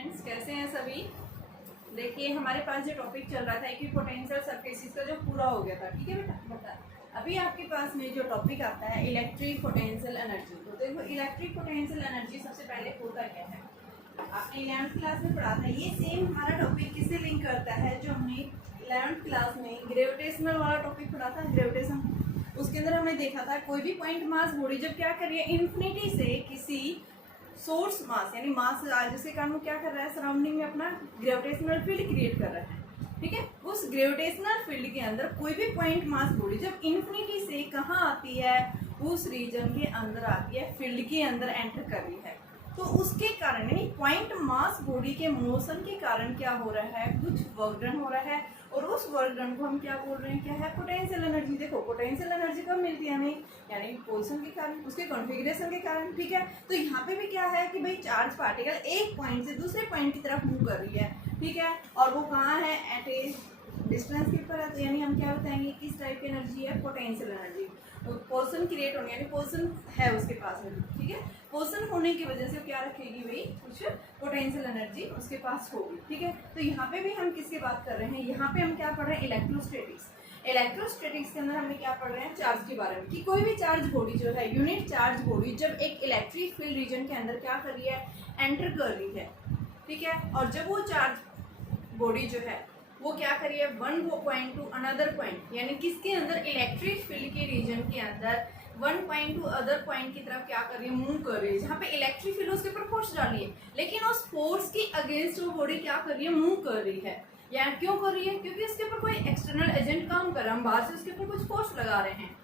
Students, कैसे हैं सभी। देखिए हमारे पास जो टॉपिक चल रहा था इक्विपोटेंशियल सरफेसेस का जो पूरा हो गया था, ठीक है बेटा। अभी आपके पास में जो टॉपिक आता है इलेक्ट्रिक पोटेंशियल एनर्जी। तो देखो इलेक्ट्रिक पोटेंशियल एनर्जी सबसे पहले होता क्या है, आपने 11th क्लास में पढ़ा था। ये सेम हमारा टॉपिक किससे लिंक करता है, जो हमने 11th क्लास में ग्रेविटेशनल वाला टॉपिक पढ़ा था, ग्रेविटेशन। उसके अंदर हमने देखा था कोई भी पॉइंट मास बॉडी जब क्या कर रही है, इन्फिनिटी से किसी सोर्स मास यानी मास जिसके कारण वो क्या कर रहा है, सराउंडिंग में अपना ग्रेविटेशनल फील्ड क्रिएट कर रहा है। ठीक है, उस ग्रेविटेशनल फील्ड के अंदर कोई भी पॉइंट मास बॉडी जब इन्फिनिटी से कहाँ आती है, उस रीजन के अंदर आती है, फील्ड के अंदर एंटर कर रही है। तो उसके कारण यानी पॉइंट मास बॉडी के मोशन के कारण क्या हो रहा है, कुछ वर्क डन हो रहा है, और उस वर्क डन को हम क्या बोल रहे हैं, क्या है, पोटेंशियल एनर्जी। देखो पोटेंशियल एनर्जी कब मिलती है हमें, यानी पोजीशन के कारण, उसके कॉन्फ़िगरेशन के कारण। ठीक है, तो यहाँ पे भी क्या है कि भाई चार्ज पार्टिकल एक पॉइंट से दूसरे पॉइंट की तरफ मूव कर रही है। ठीक है, और वो कहाँ है, एट ए डिस्टेंस के ऊपर है। तो यानी हम क्या बताएंगे, किस टाइप की एनर्जी है, पोटेंशियल एनर्जी। पोजीशन क्रिएट होने यानी पोजीशन है उसके पास में। ठीक है, पोजीशन होने की वजह से वो क्या रखेगी भाई, कुछ पोटेंशियल एनर्जी उसके पास होगी। ठीक है, तो यहाँ पे भी हम किसकी बात कर रहे हैं, यहाँ पे हम क्या पढ़ रहे हैं, इलेक्ट्रोस्टैटिक्स। इलेक्ट्रोस्टैटिक्स के अंदर हमने क्या पढ़ रहे हैं, चार्ज के बारे में, कि कोई भी चार्ज बॉडी जो है, यूनिट चार्ज बॉडी जब एक इलेक्ट्रिक फील्ड रीजन के अंदर क्या कर रही है, एंटर कर रही है। ठीक है, और जब वो चार्ज बॉडी जो है वो क्या करिए, one point two another point, यानी किसके अंदर, इलेक्ट्रिक फील्ड के रीजन के अंदर one point two other point की तरफ क्या कर रही है, मूव कर रही है। जहाँ पे इलेक्ट्रिक फील्ड उसके ऊपर फोर्स डाली है, लेकिन उस फोर्स की अगेंस्ट वो बॉडी क्या कर रही है, मूव कर रही है। यार क्यों कर रही है, क्योंकि उसके ऊपर कोई एक्सटर्नल एजेंट काम कर रहा है, हम बाहर से उसके ऊपर कुछ फोर्स लगा रहे हैं,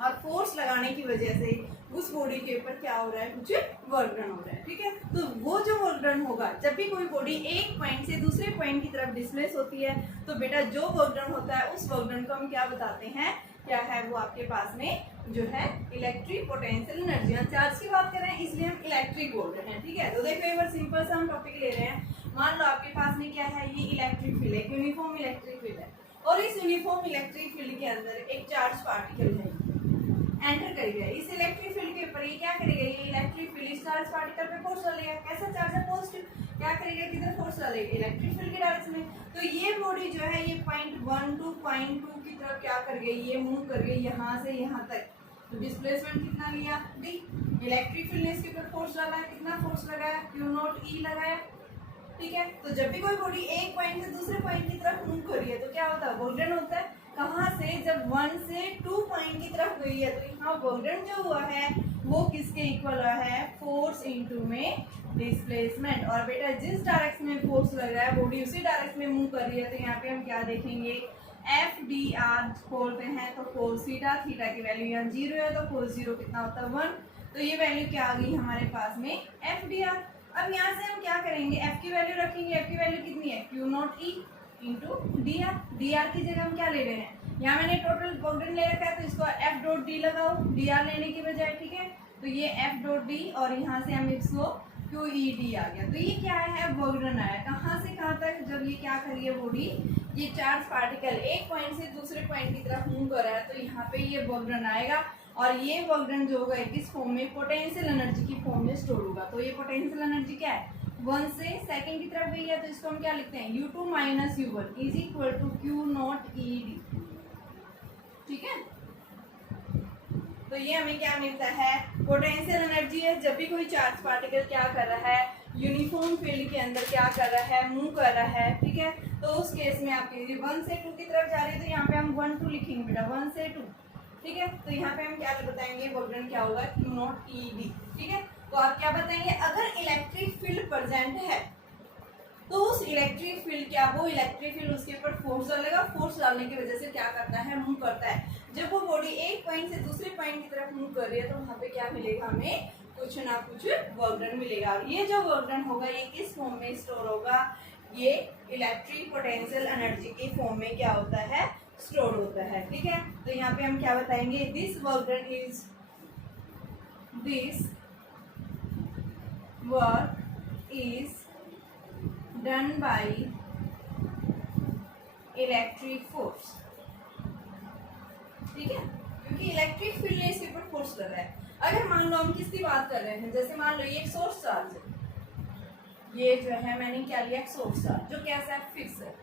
और फोर्स लगाने की वजह से उस बॉडी के ऊपर क्या हो रहा है, कुछ वर्क डन हो रहा है। ठीक है, तो वो जो वर्क डन होगा, जब भी कोई बॉडी एक पॉइंट से दूसरे पॉइंट की तरफ डिस्प्लेस होती है, तो बेटा जो वर्क डन होता है उस वर्क डन को हम क्या बताते हैं, क्या है वो आपके पास में जो है इलेक्ट्रिक पोटेंशियल एनर्जी। हम चार्ज की बात कर रहे हैं इसलिए हम इलेक्ट्रिक बोल रहे हैं। ठीक है, तो देखो एक बार सिंपल सा हम टॉपिक ले रहे हैं। मान लो आपके पास में क्या है, ये इलेक्ट्रिक फील्ड है, यूनिफॉर्म इलेक्ट्रिक फील्ड है, और इस यूनिफॉर्म इलेक्ट्रिक फील्ड के अंदर एक चार्ज पार्टिकल है, एंटर करेगा। इस इलेक्ट्रिक फील्ड के ऊपर ये क्या करेगा, ये इलेक्ट्रिक फील्ड इस चार्ज पार्टिकल पे फोर्स डालेगा। कैसा चार्ज है, पॉजिटिव, क्या करेगा, किधर फोर्स डालेगा, इलेक्ट्रिक फील्ड के डायरेक्शन में। तो ये बॉडी जो है ये पॉइंट 1 टू पॉइंट 2 की तरफ क्या कर गई, ये मूव कर गई यहाँ से यहाँ तक। तो डिस्प्लेसमेंट कितना लिया भाई, इलेक्ट्रिक फील्ड ने इसके ऊपर फोर्स डाला है, कितना फोर्स लगाया, Q0E लगाया। ठीक है, तो जब भी कोई बॉडी एक पॉइंट से दूसरे पॉइंट की तरफ मूव कर रही है तो क्या होता है, वर्क डन होता है। कहाँ से, जब 1 से 2 पॉइंट की तरफ गई है, तो यहाँ वर्क डन जो हुआ है वो किसके इक्वल है, फोर्स इनटू में डिस्प्लेसमेंट। और बेटा जिस डायरेक्शन में फोर्स लग रहा है बॉडी उसी डायरेक्शन में मूव कर रही है, तो यहाँ पे हम क्या देखेंगे, FDR खोलते हैं तो फोर्स थीटा, थीटा की वैल्यू यहाँ 0 है, तो फोर्स 0 कितना होता है, 1। तो ये वैल्यू क्या आ गई हमारे पास में, FDR। अब यहाँ से हम क्या करेंगे, F की वैल्यू रखेंगे, F की वैल्यू कितनी है, Q0E इंटू DR। DR की जगह हम क्या ले रहे हैं, यहाँ मैंने टोटल वर्क डन ले रखा है, तो इसको F डॉट D लगाओ DR लेने की बजाय। ठीक है, तो ये F डॉट D और यहाँ से हम इसको QED आ गया। तो ये क्या है, वर्क डन आया, कहाँ से कहाँ तक, जब ये क्या करी है बॉडी, ये चार्ज पार्टिकल एक पॉइंट से दूसरे पॉइंट की तरफ मूव कर रहा है, तो यहाँ पे ये वर्क डन आएगा। और ये वर्क डन जो होगा किस फॉर्म में, पोटेंशियल एनर्जी की फॉर्म में स्टोर होगा। तो ये पोटेंशियल एनर्जी क्या है, 1 से सेकंड की तरफ गई है, तो इसको हम क्या लिखते हैं, U2 minus U1 is equal to Q0ED। ठीक है, तो ये हमें क्या मिलता है, पोटेंशियल एनर्जी है। जब भी कोई चार्ज पार्टिकल क्या कर रहा है, यूनिफॉर्म फील्ड के अंदर क्या कर रहा है, मूव कर रहा है। ठीक है, तो उस केस में आप 1 से 2 की तरफ जा रही है, तो यहाँ पे हम 1 2 लिखेंगे बेटा, 1 से 2। ठीक है, तो यहाँ पे हम क्या बताएंगे, वर्क डन क्या होगा, Q0ED। ठीक है, तो आप क्या बताएंगे, अगर इलेक्ट्रिक फील्ड प्रेजेंट है तो उस इलेक्ट्रिक फील्ड क्या, वो इलेक्ट्रिक फील्ड उसके ऊपर फोर्स डालेगा, फोर्स डालने की वजह से क्या करता है, मूव करता है। जब वो बॉडी एक पॉइंट से दूसरे पॉइंट की तरफ मूव कर रही है, तो वहाँ पे क्या मिलेगा, हमें कुछ ना कुछ वर्क डन मिलेगा। और ये जो वर्क डन होगा ये किस फॉर्म में स्टोर होगा, ये इलेक्ट्रिक पोटेंशियल एनर्जी की फॉर्म में क्या होता है, स्टोर होता है। ठीक है, तो यहाँ पे हम क्या बताएंगे, this work done is, this work is done by electric force. ठीक है, क्योंकि इलेक्ट्रिक फील्ड ने इसके ऊपर फोर्स कर रहा है। अगर मान लो हम किसकी बात कर रहे हैं, जैसे मान लो ये एक सोर्स चार्ज है, ये जो है मैंने क्या लिया, सोर्स चार्ज, जो कैसा है, फिक्स है।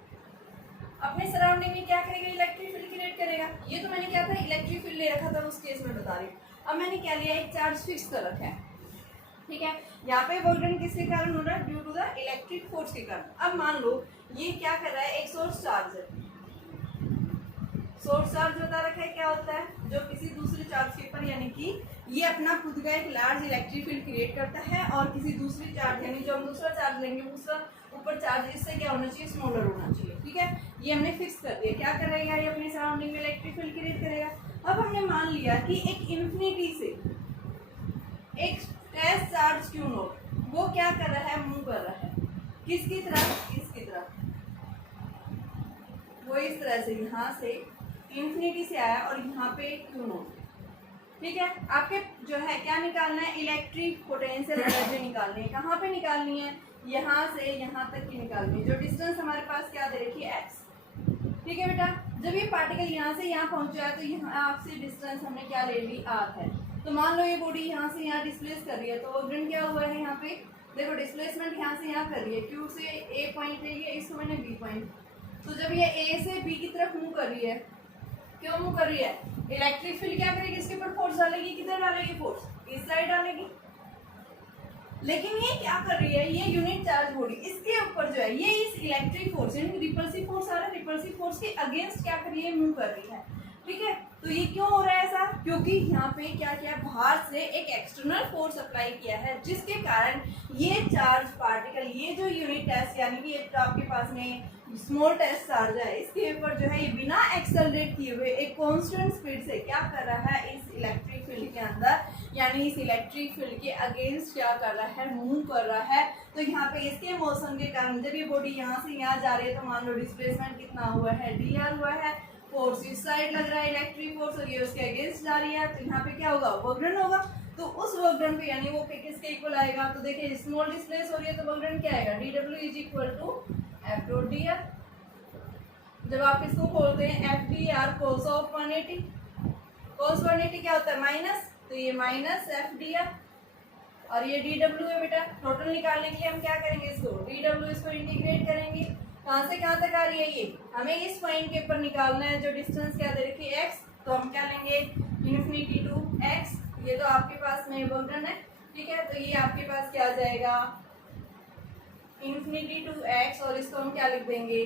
अपने सराउंडिंग में क्या करेगा, इलेक्ट्रिक फील्ड क्रिएट करेगा। ये तो मैंने क्या था, इलेक्ट्रिक फील्ड ले रखा था, उस केस में बता रही हूँ। अब मैंने क्या लिया, एक चार्ज फिक्स कर रखा है, ठीक है। यहाँ पे वर्क डन किसके कारण हो रहा है, due to the electric force के कारण। अब मान लो ये क्या कर रहा है, एक सोर्स चार्ज है। सोर्स चार्ज बता रखा है क्या होता है, जो किसी दूसरे चार्ज के ऊपर, यानी कि ये अपना खुद का एक लार्ज इलेक्ट्रिक फील्ड क्रिएट करता है, और किसी दूसरी चार्ज, यानी जो हम दूसरा चार्ज लेंगे दूसरा ऊपर चार्ज, इससे क्या होना चाहिए, स्मॉलर होना चाहिए, ठीक है। ये हमने फिक्स कर दिया। क्या करेगा, ये अपने सराउंडिंग में इलेक्ट्रिक फील्ड क्रिएट करेगा। अब हमने मान लिया कि एक इन्फिनिटी से एक टेस्ट चार्ज क्यू नोट, वो क्या कर रहा है, मूव कर रहा है, किसकी तरफ, इसकी तरफ। वो इस तरह से यहाँ से इन्फिनिटी से आया और यहाँ पे क्यू नोट, ठीक है। आपके जो है क्या निकालना है, इलेक्ट्रिक पोटेंशियल एनर्जी निकालनी है। कहाँ पे निकालनी है, यहाँ से यहाँ तक की निकालनी है। जो डिस्टेंस हमारे पास क्या दे रखी है, एक्स, ठीक है बेटा। जब ये पार्टिकल यहाँ से यहाँ पहुंचा है तो यहाँ आपसे डिस्टेंस हमने क्या ले ली, आर है। तो मान लो ये बॉडी यहाँ से यहाँ डिस्प्लेस कर रही है, तो वर्क क्या हुआ है, यहाँ पे देखो डिस्प्लेसमेंट यहाँ से यहाँ कर रही है। क्यू से ए पॉइंट है ये, इसको मैंने बी पॉइंट। तो जब ये ए से बी की तरफ मूव कर रही है, क्यों मूव कर रही है, इलेक्ट्रिक फील्ड क्या करेगी, इसके ऊपर फोर्स डालेगी। किधर डालेगी फोर्स, इस साइड डालेगी। लेकिन ये क्या कर रही है, ये यूनिट चार्ज बॉडी, इसके ऊपर जो है ये इस इलेक्ट्रिक फोर्स, यानी रिपल्सिव फोर्स आ रहा है, रिपल्सिव फोर्स के अगेंस्ट क्या कर रही है, मूव कर रही है, ठीक है। तो ये क्यों हो रहा है ऐसा, क्योंकि यहाँ पे क्या किया, बाहर से एक एक्सटर्नल फोर्स अप्लाई किया है, जिसके कारण ये चार्ज पार्टिकल, ये जो यूनिट टेस्ट, यानी कि ये आपके पास में स्मॉल टेस्ट चार्ज है, इसके ऊपर जो है ये बिना एक्सेलरेट किए हुए एक कांस्टेंट स्पीड से क्या कर रहा है, इस इलेक्ट्रिक फील्ड के अंदर, यानी इस इलेक्ट्रिक फील्ड के अगेंस्ट क्या कर रहा है, मूव कर रहा है। तो यहाँ पे इसके मोशन के कारण जब ये बॉडी यहाँ से यहाँ जा रही है, तो मान लो डिस्प्लेसमेंट कितना हुआ है, डी आर हुआ है। फोर्स इस साइड लग रहा है इलेक्ट्रिक फोर्स, और ये उसके अगेंस्ट जा रही है, तो यहाँ पे क्या होगा, वर्क डन होगा। तो उस वर्क डन पे यानी वो किसके इक्वल आएगा, तो देखिए स्मॉल डिस्प्लेस हो रही है, तो वर्क डन क्या आएगा, D W is equal to F dot D R. जब आप इसको खोलते हैं, F D R cos of 180, cos 180 क्या होता है, माइनस, तो ये माइनस एफ डी आर, और ये डी डब्ल्यू है बेटा। टोटल निकालने के लिए हम क्या करेंगे, इसको डी डब्ल्यू, इसको इंटीग्रेट करेंगे। कहाँ से कहाँ तक आ रही है ये, हमें इस पॉइंट के ऊपर निकालना है, जो डिस्टेंस क्या दे रखी है, एक्स। तो हम क्या लेंगे, इन्फिनिटी टू एक्स, ये तो आपके पास में वर्क डन है, ठीक है। तो ये आपके पास क्या आ जाएगा, इन्फिनिटी टू एक्स, और इसको हम क्या लिख देंगे,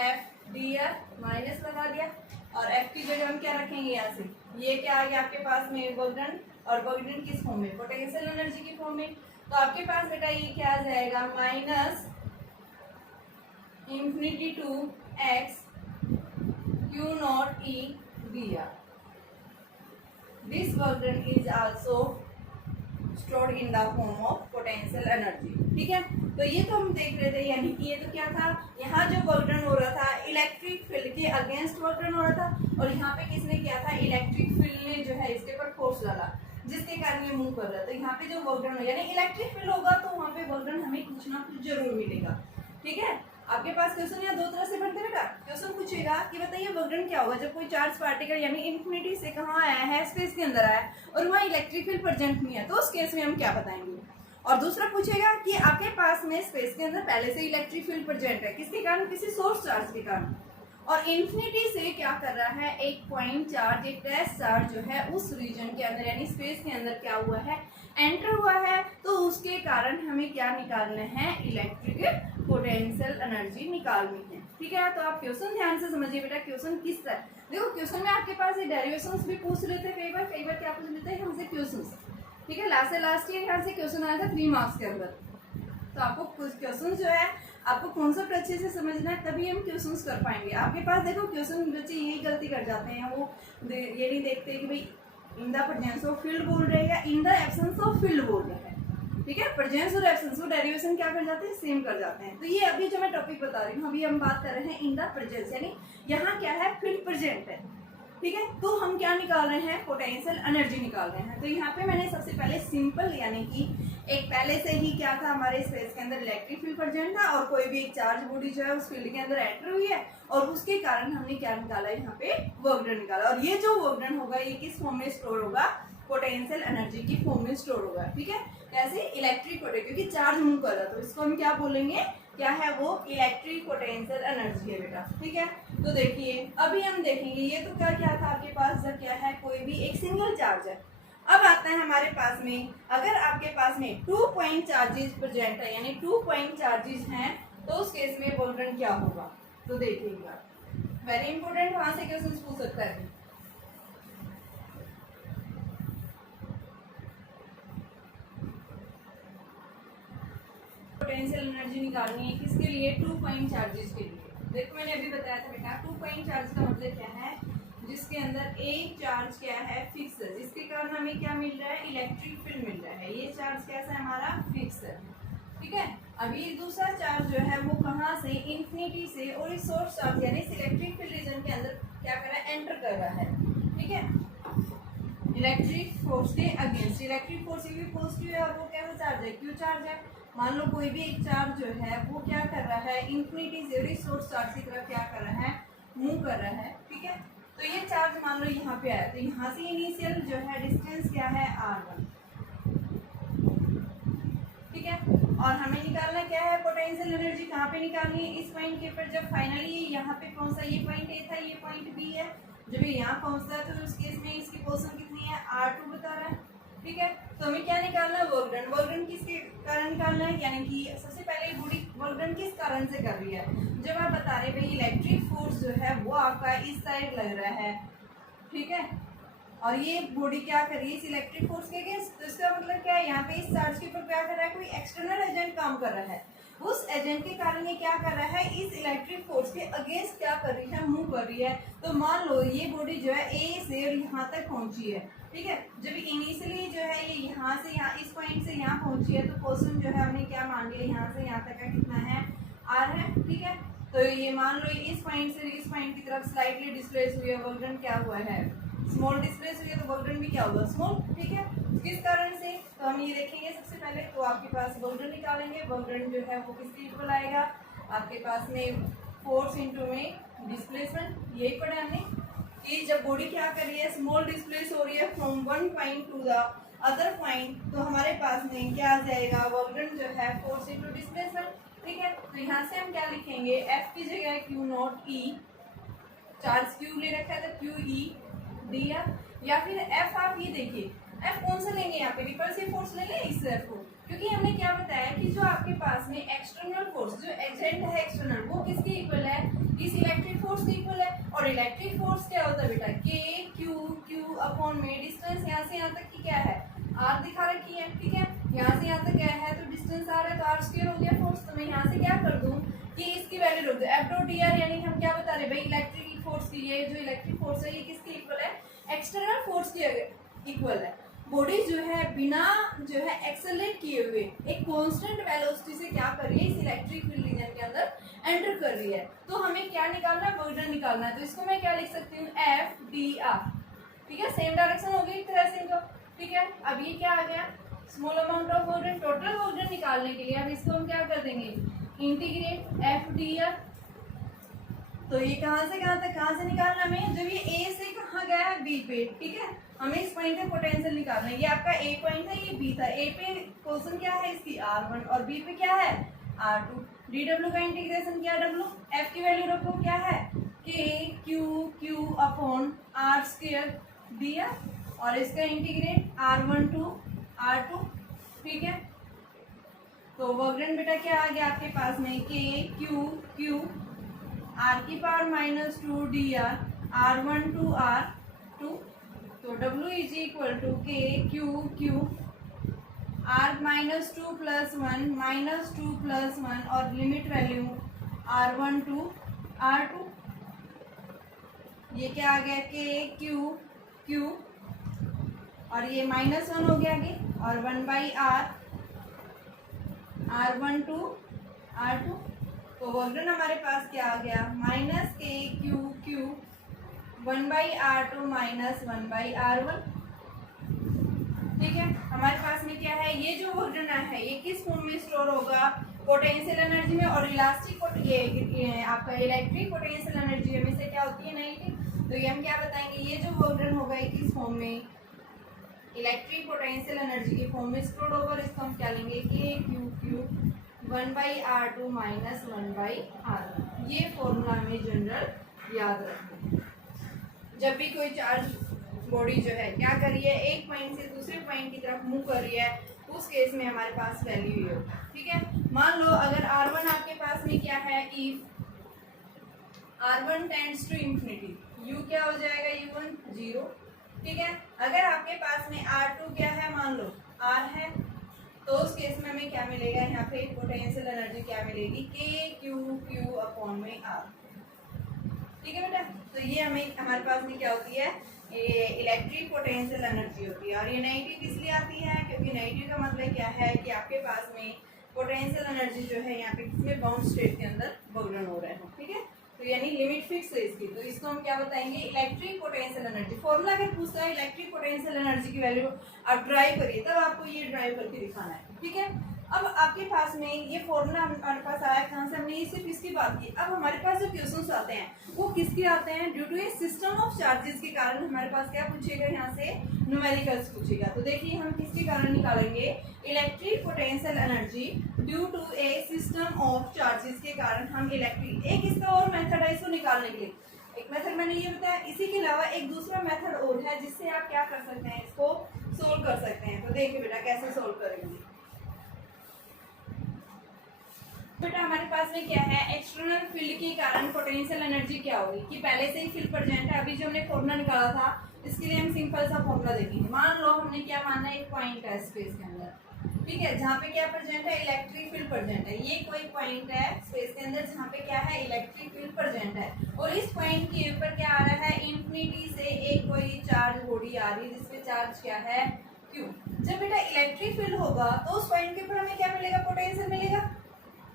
एफ डी आर, माइनस लगा दिया, और एफ की जगह हम क्या रखेंगे, यहाँ से ये क्या आ गया आपके पास में, वर्क डन, और वर्क डन किस फॉर्म में, पोटेंशियल एनर्जी की फॉर्म में। तो आपके पास बेटा ये क्या आ जाएगा, minus infinity to x q naught e dr. This work done is also stored in the form of potential energy. ठीक है। तो ये तो हम देख रहे थे, यानी कि ये तो क्या था, यहाँ जो वर्क डन हो रहा था इलेक्ट्रिक फील्ड के अगेंस्ट वर्क डन हो रहा था, और यहाँ पे किसने किया था, इलेक्ट्रिक फील्ड ने जो है इसके ऊपर फोर्स डाला, जिसके कारण ये मूव कर रहा था। यहाँ पे जो वर्क डन हो, यानी इलेक्ट्रिक फील्ड होगा तो वहाँ पे वर्क डन हमें कुछ ना कुछ जरूर मिलेगा, ठीक है। आपके पास क्वेश्चन या दो तरह से बनते बेटा, क्वेश्चन पूछेगा कि बताइए वर्क डन क्या होगा जब कोई चार्ज पार्टिकल यानी इन्फिनिटी से कहाँ आया है, स्पेस के अंदर आया है, और वहाँ इलेक्ट्रिक फील्ड प्रेजेंट नहीं है, तो उस केस में हम क्या बताएंगे। और दूसरा पूछेगा कि आपके पास में स्पेस के अंदर पहले से इलेक्ट्रिक फील्ड प्रेजेंट है, किसके कारण, किसी सोर्स चार्ज के कारण, और इन्फिनिटी से क्या कर रहा है, एक पॉइंट चार्ज, एक टेस्ट चार्ज जो है उस रीजन के अंदर यानी स्पेस के अंदर क्या हुआ है, एंटर हुआ है। तो उसके कारण हमें क्या निकालना है, इलेक्ट्रिक पोटेंशियल एनर्जी निकालनी है, ठीक है। तो आप क्वेश्चन ध्यान से समझिए बेटा, क्वेश्चन किस तरह, देखो क्वेश्चन में आपके पास ये डेरिवेशंस भी पूछ लेते हैं, कई बार क्या पूछ लेते हैं हमसे क्वेश्चंस, ठीक है। लास्ट ईयर यहाँ से क्वेश्चन आया था 3 मार्क्स के अंदर। तो आपको क्वेश्चन जो है आपको कॉन्सेप्ट अच्छे से समझना है, तभी हम क्वेश्चंस कर पाएंगे। आपके पास देखो क्वेश्चन बच्चे यही गलती कर जाते हैं, वो ये नहीं देखते कि भाई in the presence of field बोल रहे हैं या in the absence of field बोल रहे हैं, ठीक है। प्रेजेंस और एब्सेंस वो डेरिवेशन क्या कर जाते हैं, सेम कर जाते हैं। तो ये अभी जो मैं टॉपिक बता रही हूँ, अभी हम बात कर रहे हैं इन द प्रेजेंस, यानी यहाँ क्या है, फील्ड प्रेजेंट है, ठीक है। तो हम क्या निकाल रहे हैं, पोटेंशियल एनर्जी निकाल रहे हैं। तो यहाँ पे मैंने सबसे पहले सिंपल, यानी कि एक पहले से ही क्या था, हमारे स्पेस के अंदर इलेक्ट्रिक फील्ड प्रेजेंट था, और कोई भी एक चार्ज बॉडी जो है उस फील्ड के अंदर एंटर हुई है, और उसके कारण हमने क्या निकाला, यहाँ पे वर्क डन निकाला। और ये जो वर्क डन होगा ये किस फॉर्म में स्टोर होगा, पोटेंशियल एनर्जी की फॉर्म में स्टोर होगा। ठीक है, कैसे? इलेक्ट्रिक पोटेंशियल, क्योंकि चार्ज मूव कर रहा है तो इसको हम क्या बोलेंगे, क्या है वो? इलेक्ट्रिक पोटेंशियल एनर्जी है बेटा। ठीक है, तो देखिए अभी हम देखेंगे ये तो क्या था आपके पास, जब क्या है कोई भी एक सिंगल चार्ज है। अब आता है हमारे पास में, अगर आपके पास में 2 पॉइंट चार्जेस प्रेजेंट है, यानी 2 पॉइंट चार्जेस हैं, तो उस केस में वोल्टन क्या होगा? तो देखिएगा, वेरी इंपॉर्टेंट, वहां से क्वेश्चन पूछ सकता है। पोटेंशियल एनर्जी निकालनी है किसके लिए? 2 पॉइंट चार्जेस के लिए। देखो मैंने अभी बताया था बेटा, 2 पॉइंट चार्ज का मतलब क्या है? जिसके अंदर एक चार्ज क्या है? फिक्स है, जिसके कारण हमें क्या मिल रहा है? इलेक्ट्रिक फील्ड मिल रहा है। ये चार्ज कैसा है? हमारा फिक्स है। ठीक है, अभी दूसरा चार्ज जो है वो कहाँ से? इंफिनिटी से, और इस सोर्स चार्ज यानी इलेक्ट्रिक फील्ड रीजन के अंदर क्या कर रहा है? एंटर कर रहा है। ठीक है, इलेक्ट्रिक फोर्स के अगेंस्ट। इलेक्ट्रिक फोर्स भी पॉजिटिव है और वो कैसा चार्ज है? क्यू चार्ज है। मान लो कोई भी एक चार्ज जो है वो क्या कर रहा है? इंफिनिटी से और इस सोर्स चार्ज की तरफ क्या कर रहा है? मूव कर रहा है। ठीक है, तो ये चार्ज मान लो यहाँ पे आया, तो यहाँ से इनिशियल जो है डिस्टेंस क्या है? r1। ठीक है, और हमें निकालना क्या है? पोटेंशियल एनर्जी कहाँ पे निकालनी है? इस पॉइंट के पर जब फाइनली यहाँ पे पहुंचा, ये पॉइंट ए था, ये पॉइंट बी है, जब ये यहाँ पहुंचता है तो उस केस में इसकी पोजीशन कितनी है? r2 बता रहा है। ठीक है, तो हमें क्या निकालना है? Work done. वर्क डन किसके कारण निकालना है? यानी कि सबसे पहले बॉडी वर्क डन किस कारण से कर रही है? जब आप बता रहे भाई इलेक्ट्रिक फोर्स जो है वो आपका इस साइड लग रहा है। ठीक है, और ये बॉडी क्या कर रही है? इस इलेक्ट्रिक फोर्स के अगेंस्ट। तो इसका मतलब क्या है? यहाँ पे इस चार्ज के ऊपर क्या कर रहा है? कोई एक्सटर्नल एजेंट काम कर रहा है। उस एजेंट के कारण ये क्या कर रहा है? इस इलेक्ट्रिक फोर्स के अगेंस्ट क्या कर रही है? मूव कर रही है। तो मान लो ये बॉडी जो है ए से यहाँ तक पहुंची है। ठीक है, जब इनिशियली जो है ये यहाँ से यहाँ इस पॉइंट से यहाँ पहुंची है, तो पोजीशन जो है हमने क्या मान लिया? यहाँ से यहाँ तक का कितना है? r है। ठीक है, तो ये मान लो इस पॉइंट से इस पॉइंट की तरफ स्लाइटली डिस्प्लेस हुई है, वर्क डन क्या हुआ है? स्मॉल डिस्प्लेस हुई है, तो वर्क डन भी क्या होगा? स्मॉल। ठीक है, किस कारण से? तो हम ये देखेंगे सबसे पहले, तो आपके पास वर्क डन निकालेंगे। वर्क डन जो है वो किसके इक्वल आएगा? आपके पास में फोर्स इंटू में डिस्प्लेसमेंट। यही पढ़ा हमने कि जब बॉडी क्या कर रही है? स्मॉल डिस्प्लेस हो रही है from one point two the other point, तो हमारे पास में क्या आ जाएगा? वर्क डन जो है फोर्स इंटू डिस्प्लेसमेंट। ठीक है, तो यहाँ से हम क्या लिखेंगे? एफ की जगह Q not E, charge Q ले रखा है तो क्यू ई डी है, या फिर एफ आप ये देखिए, एफ कौन सा लेंगे यहाँ पे? रिपल्सिव फोर्स ले लें इस एफ को, क्योंकि हमने क्या बताया कि जो आपके पास में एक्सटर्नल फोर्स, जो एजेंट है एक्सटर्नल, वो किसके इक्वल है? इस इलेक्ट्रिक फोर्स के इक्वल है। और इलेक्ट्रिक फोर्स क्या होता है बेटा? के क्यू क्यू अपॉन में डिस्टेंस यहाँ से यहाँ तक की क्या है? आर दिखा रखी है। ठीक है, यहाँ से यहाँ तक क्या है? तो डिस्टेंस आर है, तो आर स्क्वायर हो गया फोर्स। तो मैं यहाँ से क्या कर दूँ कि इसकी वैल्यू रख दो एफ डॉट डी आर, यानी हम क्या बता रहे भाई? इलेक्ट्रिक फोर्स की, ये जो इलेक्ट्रिक फोर्स है ये किसके इक्वल है? एक्सटर्नल फोर्स के इक्वल है। बॉडी जो है बिना जो है एक्सेलरेट किए हुए एक कांस्टेंट वेलोसिटी से क्या कर रही है? इस इलेक्ट्रिक फील्ड रीजन के अंदर एंटर कर रही है। तो हमें क्या निकालना है? वर्क डन निकालना है। तो इसको मैं क्या लिख सकती हूँ? F D are. ठीक है, सेम डायरेक्शन होगी एक तरह से इनको। ठीक है, अब ये क्या आ गया? Small amount of work done. Total work done निकालने के लिए अब इसको हम क्या कर देंगे? Integrate F D are. तो ये कहाँ से कहाँ से निकालना हमें? जब ये ए से कहाँ गया है? बी पे। ठीक है, हमें इस पॉइंट पे पोटेंशियल निकालना है। ये आपका ए पॉइंट है, ये बी था। ए पे पोजीशन क्या है इसकी? r1, और बी पे क्या है? r2। डी डब्ल्यू का इंटीग्रेशन क्या? डब्ल्यू एफ की वैल्यू रखो क्या है? K Q Q upon R square दिया, और इसका इंटीग्रेट r1 टू r2। ठीक है, तो वर्क डन बेटा क्या आ गया आपके पास में? के क्यू क्यू आर की power -2 d r, r1 to r2। तो W is equal to k Q q r -2 plus 1 -2 plus 1, और limit value r1 to r2। ये क्या आ गया? के क्यू क्यू, और ये -1 हो गया आगे, और 1/r, r1 टू r2। तो वर्क डन हमारे पास क्या आ गया? -के क्यू क्यू 1/r2 -1/r1। ठीक है, हमारे पास में क्या है? ये जो वर्क डन है ये किस फॉर्म में स्टोर होगा? पोटेंशियल एनर्जी में। और इलास्टिक ये आपका इलेक्ट्रिक पोटेंशियल एनर्जी हमेशा क्या होती है? नेगेटिव। तो ये हम क्या बताएंगे? ये जो वर्क डन होगा ये किस फॉर्म में? इलेक्ट्रिक पोटेंशियल एनर्जी की फॉर्म में स्टोर होगा, इसको हम क्या लेंगे के क्यू 1/r2 माइनस 1/r1। ये फॉर्मूला हमें जनरल याद रखें। जब भी कोई चार्ज बॉडी जो है क्या कर रही है, एक पॉइंट से दूसरे पॉइंट की तरफ मूव कर रही है, उस केस में हमारे पास वैल्यू ये होगी। ठीक है, मान लो अगर r1 आपके पास में क्या है, if r1 tends to infinity, u क्या हो जाएगा, u1 0। ठीक है, अगर आपके पास में r2 क्या है, मान लो r है, तो उस केस में हमें क्या मिलेगा, यहाँ पे पोटेंशियल एनर्जी क्या मिलेगी, के क्यू अपॉन में r। ठीक है बेटा, तो ये हमें हमारे पास में क्या होती है, ये इलेक्ट्रिक पोटेंशियल एनर्जी होती है। और ये नेगेटिव किस लिए आती है, क्योंकि नेगेटिव का मतलब क्या है कि आपके पास में पोटेंशियल एनर्जी जो है यहाँ पे किसमें, बाउंड स्टेट के अंदर बर्न हो रहे हो। ठीक है, तो यानी लिमिट फिक्स है इसकी, तो इसको हम क्या बताएंगे, इलेक्ट्रिक पोटेंशियल एनर्जी। फॉर्मूला अगर पूछता है इलेक्ट्रिक पोटेंशियल एनर्जी की वैल्यू आप ड्राइव करिए, तब आपको ये ड्राइव करके दिखाना है। ठीक है, अब आपके पास में ये फॉर्मूला हमारे पास आया कहाँ से, हमने सिर्फ इसकी बात की। अब हमारे पास जो क्वेश्चंस आते हैं वो किसके आते हैं, due to a system of charges के कारण हमारे पास क्या पूछेगा, यहाँ से न्यूमेरिकल्स पूछेगा। तो देखिए हम किसके कारण निकालेंगे, electric potential energy due to a system of charges के कारण हम इलेक्ट्रिक, एक इसका और मेथड है इसको निकालने के लिए। एक मेथड मैंने ये बताया, इसी के अलावा एक दूसरा मेथड और है जिससे आप क्या कर सकते हैं, इसको सोल्व कर सकते हैं। तो देखिए बेटा कैसे सोल्व करेंगे। बेटा हमारे पास में क्या है, एक्सटर्नल फील्ड के कारण पोटेंशियल एनर्जी क्या होगी, कि पहले से ही फील्ड प्रेजेंट है। अभी जो हमने फॉर्मूला निकाला था, इसके लिए हम सिंपल सा फॉर्मूला देखेंगे। मान लो हमने क्या मानना है, एक पॉइंट है स्पेस के अंदर। ठीक है, जहाँ पे क्या प्रेजेंट है, इलेक्ट्रिक फील्ड प्रेजेंट है। ये कोई पॉइंट है स्पेस के अंदर जहाँ पे क्या है, इलेक्ट्रिक फील्ड प्रेजेंट है। और इस पॉइंट के ऊपर क्या आ रहा है, इंफिनिटी से एक कोई चार्ज बॉडी आ रही है जिसपे चार्ज क्या है, क्यू। जब बेटा इलेक्ट्रिक फील्ड होगा तो उस पॉइंट के ऊपर हमें क्या मिलेगा, पोटेंशियल मिलेगा।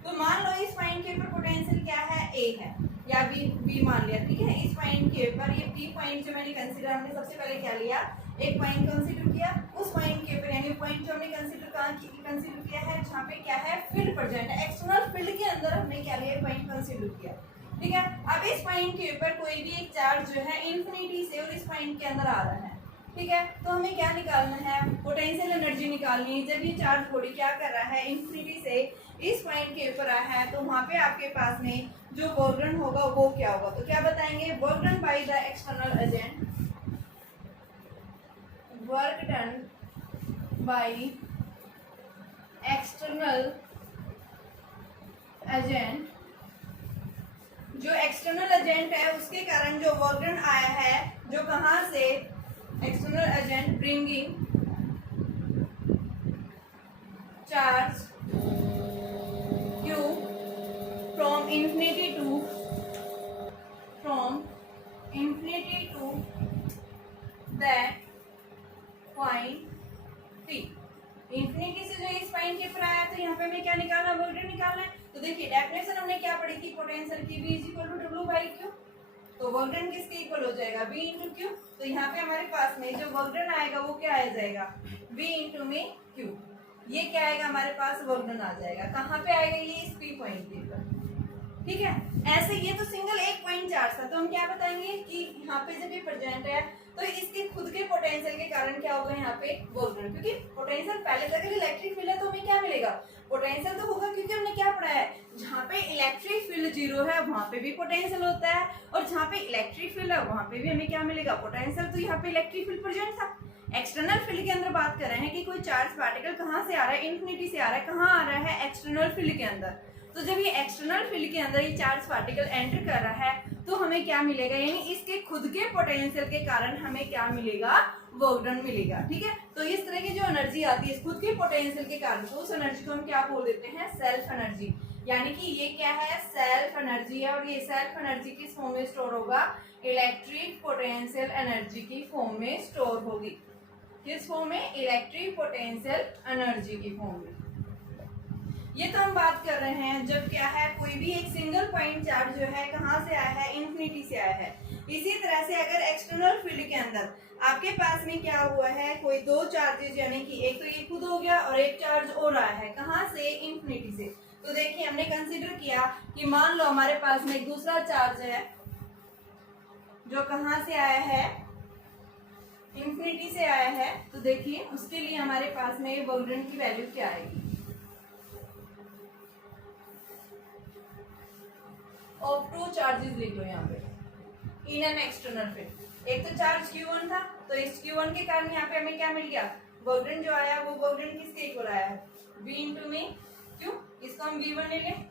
तो मान लो इस पॉइंट के ऊपर पोटेंशियल क्या है, ए है या बी मान लिया। ठीक है, इस पॉइंट के ऊपर ये पी पॉइंट जो मैंने कंसीडर, हमने सबसे पहले क्या लिया, एक पॉइंट कंसीडर किया। उस पॉइंट के ऊपर यानी पॉइंट जो हमने कंसीडर किया है जहाँ पे क्या है, फील्ड प्रेजेंट है, एक्सटर्नल फील्ड के अंदर हमने क्या लिया, पॉइंट कंसीडर किया। ठीक है, अब इस पॉइंट के ऊपर कोई भी एक चार्ज जो है इंफिनिटी से और इस पॉइंट के अंदर आ रहा है। ठीक है, तो हमें क्या निकालना है, पोटेंशियल एनर्जी निकालनी है। जब ये चार्ज बॉडी क्या कर रहा है, इंफिनिटी से इस पॉइंट के ऊपर आया है, तो वहां पे आपके पास में जो वर्क डन होगा वो क्या होगा, तो क्या बताएंगे, work done by the external agent, work done by external agent, जो एक्सटर्नल एजेंट है उसके कारण जो वर्क डन आया है, जो कहाँ से, external agent bringing charge Q from infinity to that point P। Infinity से जो इस पॉइंट के ऊपर आया, तो यहाँ पे हमें क्या निकालना, वर्क डन निकालना है। तो देखिए डेफिनेशन हमने क्या पढ़ी थी, पोटेंशियल की V इक्वल टू डब्ल्यू बाई क्यू। तो वर्क डन किसके इक्वल हो जाएगा, V इंटू क्यू। तो यहाँ पे हमारे पास में जो वर्क डन आएगा वो क्या आ जाएगा, V इंटू में क्यू। ये क्या आएगा, हमारे पास वर्क डन आ जाएगा। कहाँ पे आएगा, ये इस पी पॉइंट के ऊपर। ठीक है, ऐसे ये तो सिंगल एक पॉइंट चार्ज था, तो हम क्या बताएंगे कि यहाँ पे जब ये प्रेजेंट है तो इसके खुद के पोटेंशियल के कारण क्या होगा, यहाँ पे वर्क डन। क्योंकि पोटेंशियल पहले से अगर इलेक्ट्रिक फील्ड है तो हमें क्या मिलेगा, पोटेंशियल तो होगा, क्योंकि हमने क्या पढ़ा है, जहाँ पे इलेक्ट्रिक फील्ड जीरो है वहां पे भी पोटेंशियल होता है, और जहाँ पे इलेक्ट्रिक फील्ड है वहां पे भी हमें क्या मिलेगा, पोटेंशियल। तो यहाँ पे इलेक्ट्रिक फील्ड प्रेजेंट था। एक्सटर्नल फील्ड के अंदर बात कर रहे हैं कि कोई चार्ज पार्टिकल कहाँ से आ रहा है, इंफिनिटी से आ रहा है, कहाँ आ रहा है, एक्सटर्नल फील्ड के अंदर। तो जब ये एक्सटर्नल फील्ड के अंदर ये चार्ज पार्टिकल एंटर कर रहा है तो हमें क्या मिलेगा, यानी इसके खुद के पोटेंशियल के कारण हमें क्या मिलेगा, वर्क डन मिलेगा। ठीक है, तो इस तरह की जो एनर्जी आती है खुद के पोटेंशियल के कारण, तो उस एनर्जी को हम क्या बोल देते हैं, सेल्फ एनर्जी। यानी कि ये क्या है, सेल्फ एनर्जी है, और ये सेल्फ एनर्जी किस फॉर्म में स्टोर होगा, इलेक्ट्रिक पोटेंशियल एनर्जी की फॉर्म में स्टोर होगी। किस फॉर्म में, इलेक्ट्रिक पोटेंशियल एनर्जी की फॉर्म में। ये तो हम बात कर रहे हैं जब क्या है, कोई भी एक सिंगल पॉइंट चार्ज जो है कहाँ से आया है, इंफिनिटी से आया है। इसी तरह से अगर एक्सटर्नल फील्ड के अंदर आपके पास में क्या हुआ है, कोई दो चार्जेस, यानी कि एक तो ये खुद हो गया और एक चार्ज और आया है, कहाँ से, इंफिनिटी से। तो देखिए हमने कंसीडर किया कि मान लो हमारे पास में एक दूसरा चार्ज है जो कहाँ से आया है, इंफिनिटी से आया है, तो देखिए उसके लिए हमारे पास में वोल्टन की वैल्यू क्या आएगी। ऑफ टू चार्जेस लिख लो यहाँ पे इन एन एक्सटर्नल फील्ड। एक तो चार्ज Q1 था, तो इस Q1 के कारण यहाँ पे हमें क्या मिल गया, वोल्टन जो आया वो वोल्टन किसके इक्वल आया है, V इंटू में Q, इसको हम V1 ले लें।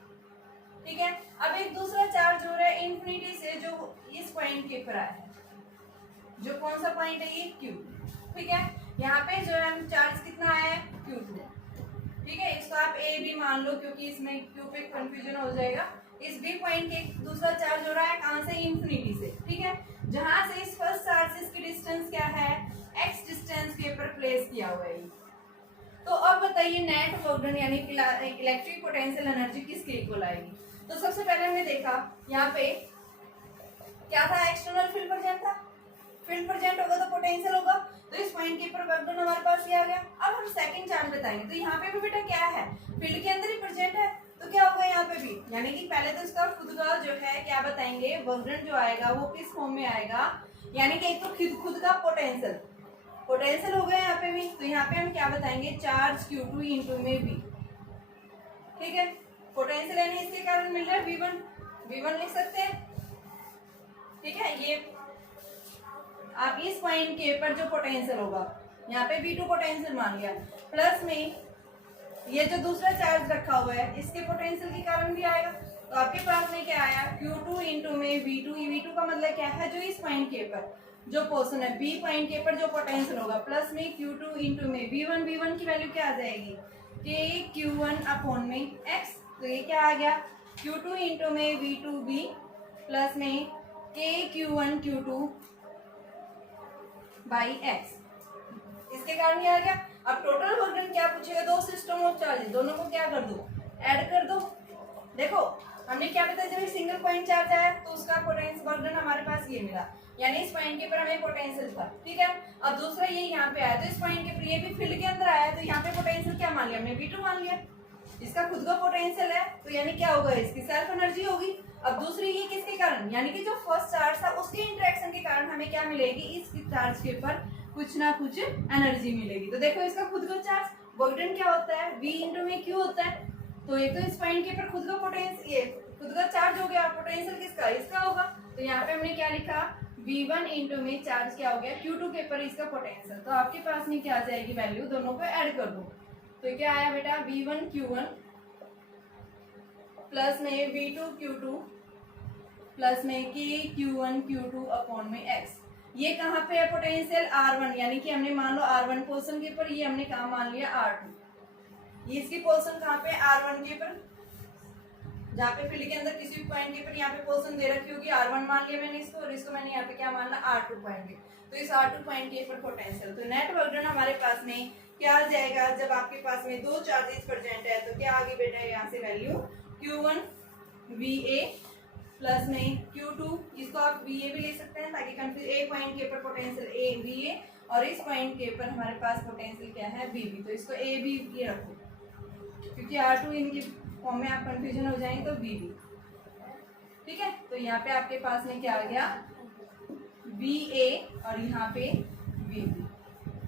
ठीक है, अब एक दूसरा चार्ज हो रहा है इंफिनिटी से जो इस पॉइंट के ऊपर आया है, जो कौन सा पॉइंट है ये Q। ठीक है, यहाँ पे जो है चार्ज कितना आया है Q2। ठीक है, इसको आप A भी मान लो क्योंकि इसमें Q पे कंफ्यूजन हो जाएगा। इस B पॉइंट के दूसरा चार्ज हो रहा है कहाँ से, इंफिनिटी से। ठीक है, जहां से इस फर्स्ट चार्ज से इसकी डिस्टेंस क्या है, x डिस्टेंस के ऊपर प्लेस किया हुआ है। तो अब बताइए नेट वोल्टन यानी इलेक्ट्रिक पोटेंशियल एनर्जी किसके इक्वल आएगी। तो सबसे पहले हमने देखा यहाँ पे क्या था, एक्सटर्नल फील्ड प्रेजेंट था। फील्ड प्रेजेंट होगा तो पोटेंशियल होगा, तो इस पॉइंट के ऊपर वोल्टन हमारे पास ये आ गया। अब हम सेकंड चार्ज बताएंगे, तो यहाँ पे भी बेटा क्या है, फील्ड के अंदर ही प्रेजेंट है, तो क्या होगा यहाँ पे भी, यानी कि पहले तो इसका खुद का जो है क्या बताएंगे, वोल्टन जो आएगा वो किस फॉर्म में आएगा, यानी कि एक तो खुद का पोटेंशियल हो गया यहाँ पे भी। तो यहाँ पे हम क्या बताएंगे, चार्ज Q2 इंटू में V। ठीक है, पोटेंशियल यानी इसके कारण मिल रहा है V1 लिख सकते हैं। ठीक है, ये आप इस पॉइंट के ऊपर जो पोटेंशियल होगा, यहाँ पे V2 पोटेंशियल मान लिया, प्लस में ये जो दूसरा चार्ज रखा हुआ है इसके पोटेंशियल के कारण भी आएगा। तो आपके पास में क्या आया, Q2 इंटू में V2 का मतलब क्या है, जो इस पॉइंट के ऊपर जो पोर्शन है B पॉइंट के ऊपर जो पोटेंशियल होगा, प्लस में Q2 इंटू में V1 की वैल्यू क्या आ जाएगी, KQ1 अपॉन में X। तो ये क्या आ गया, Q2 इंटू में V2B प्लस में KQ1 Q2 बाई X, इसके कारण ये आ गया। अब टोटल वोल्टन क्या पूछेगा, दो सिस्टम ऑफ चार्जेस, दोनों को क्या कर दो, ऐड कर दो। देखो हमने क्या बताया, जब सिंगल पॉइंट चार्ज आया तो उसका पोटेंशियल वोल्टन हमारे पास ये मिला, यानी इस पॉइंट के ऊपर हमें पोटेंशियल था। ठीक है, अब दूसरा ये यहाँ पे आया, तो इस पॉइंट के ऊपर ये भी फील्ड के अंदर आया, तो यहाँ पे पोटेंशियल क्या मान लिया हमने, V2 मान लिया, इसका खुद का पोटेंशियल है, तो यानी क्या होगा, इसकी सेल्फ एनर्जी होगी। अब दूसरी ये किसके कारण, यानी कि जो फर्स्ट चार्ज था उसके इंटरेक्शन के कारण हमें क्या मिलेगी, इस चार्ज के ऊपर कुछ ना कुछ एनर्जी मिलेगी। तो देखो इसका खुद का चार्ज वोल्टन क्या होता है, V इंटू में Q होता है। तो एक तो इस पॉइंट के ऊपर खुद का पोटेंशियल, ये खुद का चार्ज हो गया, पोटेंशियल किसका, इसका होगा। तो यहाँ पे हमने क्या लिखा, V1 इंटू में चार्ज क्या हो गया, Q2 के ऊपर इसका पोटेंशियल। तो आपके पास में क्या आ जाएगी वैल्यू, दोनों को ऐड कर दो। तो क्या आया बेटा, V1 Q1 प्लस में V2 Q2 प्लस में KQ1 Q2 अपॉन में X। ये कहाँ पे है पोटेंशियल, R1, यानी कि हमने मान लो R1 पोर्शन के ऊपर, ये हमने कहाँ मान लिया R2। ये इसकी पोर्शन कहाँ पे, R1 के ऊपर, जहाँ पे फील्ड के अंदर किसी भी पॉइंट के ऊपर यहाँ पे पोर्शन दे रखी होगी, R1 मान लिया मैंने इसको, और इसको मैंने यहाँ पे क्या मानना, R2 पॉइंट के। तो इस R2 पॉइंट के ऊपर पोटेंशियल, तो नेट वोल्टन हमारे पास में क्या आ जाएगा, जब आपके पास में दो चार्जेस प्रेजेंट है, तो क्या आगे बेटा यहाँ से वैल्यू Q1 VA प्लस में Q2, इसको आप VA भी ले सकते हैं ताकि कंफ्यूज, A पॉइंट के ऊपर पोटेंशियल A VA और इस पॉइंट के ऊपर हमारे पास पोटेंशियल क्या है VB, तो इसको A B ये रखो क्योंकि R2 इनके फॉर्म में आप कंफ्यूजन हो जाएंगे, तो VB। ठीक है, तो यहाँ पे आपके पास में क्या आ गया, VA और यहाँ पे VB।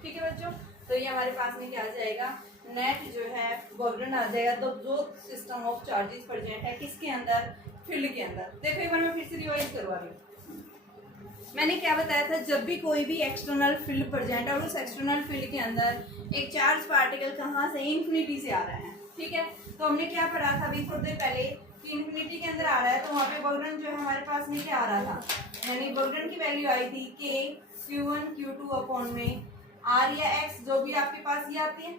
ठीक है बच्चों, तो ये हमारे पास में क्या आ जाएगा, नेट जो है वोल्टन आ जाएगा। तो जो सिस्टम ऑफ चार्जेस प्रेजेंट है किसके अंदर, फील्ड के अंदर। देखो एक बार मैं फिर से रिवाइज करवा रही हूँ। मैंने क्या बताया था, जब भी कोई भी एक्सटर्नल फील्ड प्रेजेंट है और उस एक्सटर्नल फील्ड के अंदर एक चार्ज पार्टिकल कहाँ से, इंफिनिटी से आ रहा है। ठीक है, तो हमने क्या पढ़ा था अभी थोड़ी देर पहले कि इंफिनिटी के अंदर आ रहा है, तो वहाँ पे वोल्टन जो है हमारे पास में क्या आ रहा था, यानी वोल्टन की वैल्यू आई थी KQ1 Q2 अपॉन में R या X, जो भी आपके पास ये आती है।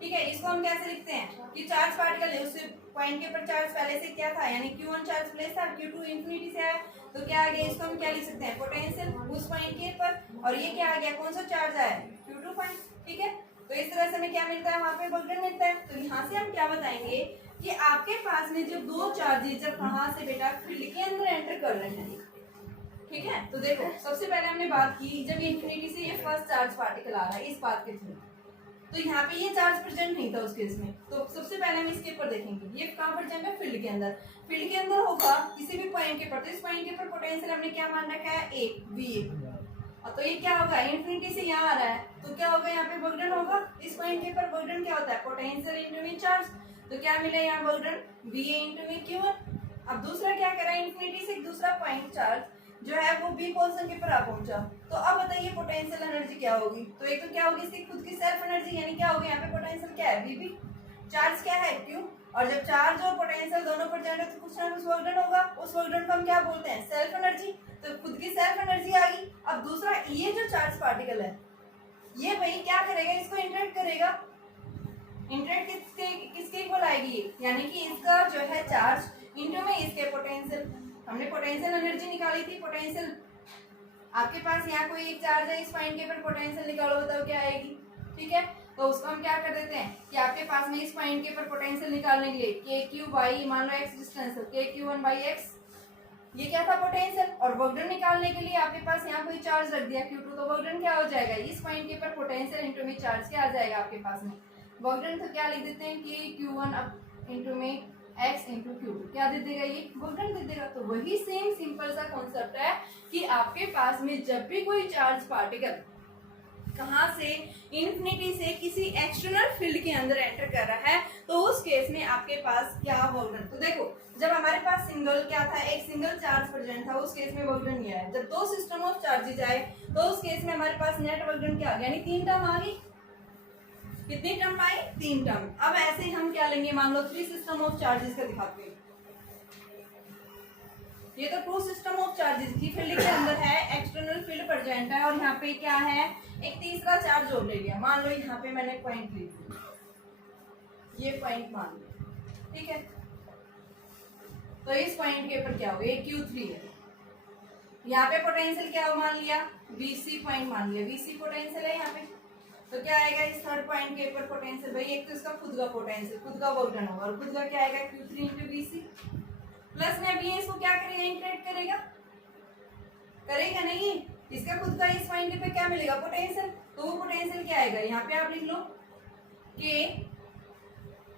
ठीक है, इसको हम कैसे लिखते हैं कि चार्ज पार्टिकल है, उससे पॉइंट के ऊपर चार्ज पहले से क्या था, यानी Q1 चार्ज प्लेस था, Q2 इंफिनिटी से आया, तो क्या आ गया, इसको हम क्या लिख सकते हैं, पोटेंशियल उस पॉइंट के ऊपर, और ये क्या आ गया, कौन सा चार्ज आया, Q2 पॉइंट। ठीक है, तो इस तरह से हमें क्या मिलता है, वहां पे वोल्टन मिलता है। तो यहाँ से हम क्या बताएंगे कि आपके पास में जो दो चार्जेस जब कहाँ से बेटा फील्ड के अंदर एंटर कर रहे हैं। ठीक है, तो देखो सबसे पहले हमने बात की जब इंफिनिटी से ये फर्स्ट चार्ज पार्टिकल आ रहा है इस पाथ के थ्रू, तो यहाँ पे ये चार्ज प्रेजेंट नहीं था उस केस में। तो सबसे पहले हम इसके ऊपर देखेंगे, ये कहाँ प्रेजेंट है, फील्ड के अंदर। फील्ड के अंदर होगा किसी भी पॉइंट के ऊपर, तो इस पॉइंट के ऊपर पोटेंशियल हमने क्या मान रखा है, A VA। और तो ये क्या होगा, इन्फिनिटी से यहाँ आ रहा है तो क्या होगा, यहाँ पे वर्क डन होगा। इस पॉइंट के ऊपर वर्क डन क्या होता है, पोटेंशियल इनटू वी चार्ज। तो क्या मिला यहाँ work done, VA into v Q1। अब दूसरा क्या करा, इन्फिनिटी से दूसरा पॉइंट चार्ज जो है वो बी पोजीशन के ऊपर आ पहुंचा। तो अब बताइए पोटेंशियल एनर्जी क्या होगी। तो एक तो क्या होगी इसकी खुद की सेल्फ एनर्जी, यानी क्या होगी यहाँ पे पोटेंशियल क्या है, VB, चार्ज क्या है Q। और जब चार्ज और पोटेंशियल दोनों पर जाए तो कुछ ना कुछ वर्क डन होगा, उस वर्क डन को हम क्या बोलते हैं, सेल्फ एनर्जी। तो खुद की सेल्फ एनर्जी आ गई। अब दूसरा ये जो चार्ज पार्टिकल है ये भाई क्या करेगा, इसको इंटरेक्ट करेगा। इंटरेक्ट किसके इक्वल आएगी ये, यानी कि इसका जो है चार्ज इंटू में इसके पोटेंशियल। हमने पोटेंशियल एनर्जी निकाली थी, पोटेंशियल आपके पास यहाँ कोई एक चार्ज है, इस पॉइंट के ऊपर पोटेंशियल निकालो, बताओ क्या आएगी। ठीक है, तो उसको हम क्या कर देते हैं कि आपके पास में इस पॉइंट के ऊपर पोटेंशियल निकालने के लिए के क्यू बाई, मान लो एक्स डिस्टेंस है, K Q one by x, ये क्या था पोटेंशियल। और वर्क डन निकालने के लिए आपके पास यहाँ कोई चार्ज रख दिया Q2, तो वर्क डन क्या हो जाएगा, इस पॉइंट के ऊपर पोटेंशियल इंटू में चार्ज क्या आ जाएगा आपके पास में, वर्क डन। तो क्या लिख देते हैं कि Q1 अब इंटू में x इंटू Q2, क्या दे देगा ये, वर्क डन दे देगा। तो वही सेम सिंपल सा कॉन्सेप्ट है कि आपके पास में जब भी कोई चार्ज पार्टिकल कहाँ से, इन्फिनिटी से किसी एक्सटर्नल फील्ड के अंदर एंटर कर रहा है, तो उस केस में आपके पास क्या वर्क डन। तो देखो जब हमारे पास सिंगल क्या था, एक सिंगल चार्ज प्रेजेंट था, उस केस में वर्क डन ये है। जब दो सिस्टम ऑफ चार्जेज आए तो उस केस में हमारे पास नेट वर्क डन क्या आ गया, यानी 3 टर्म आ गई। कितनी टर्म आई, 3 टर्म। अब ऐसे हम क्या लेंगे, मान लो 3 सिस्टम ऑफ चार्जेस का दिखाते हैं। ये तो 2 सिस्टम ऑफ चार्जेस की फील्ड के अंदर है, एक्सटर्नल फील्ड प्रेजेंट है, और यहाँ पे क्या है, एक तीसरा चार्ज जोड़ ले लिया। मान लो यहाँ पे मैंने पॉइंट ले लिया, ये पॉइंट मान लिया, ठीक है। तो इस पॉइंट के ऊपर क्या हो, ये Q3 है, यहाँ पे पोटेंशियल क्या हो मान लिया, VC पॉइंट मान लिया, VC पोटेंशियल है यहाँ पे। तो क्या आएगा इस थर्ड पॉइंट के ऊपर पोटेंशियल, भाई एक तो इसका खुद का पोटेंशियल, खुद का वर्क डन होगा, और खुद का क्या आएगा Q3 इंटू VC। प्लस में अभी इसको क्या करेगा, इंटरेक्ट करेगा, करेगा नहीं, इसका खुद का इस पॉइंट पे क्या मिलेगा, पोटेंशियल। तो वो पोटेंशियल क्या आएगा, यहाँ पे आप लिख लो के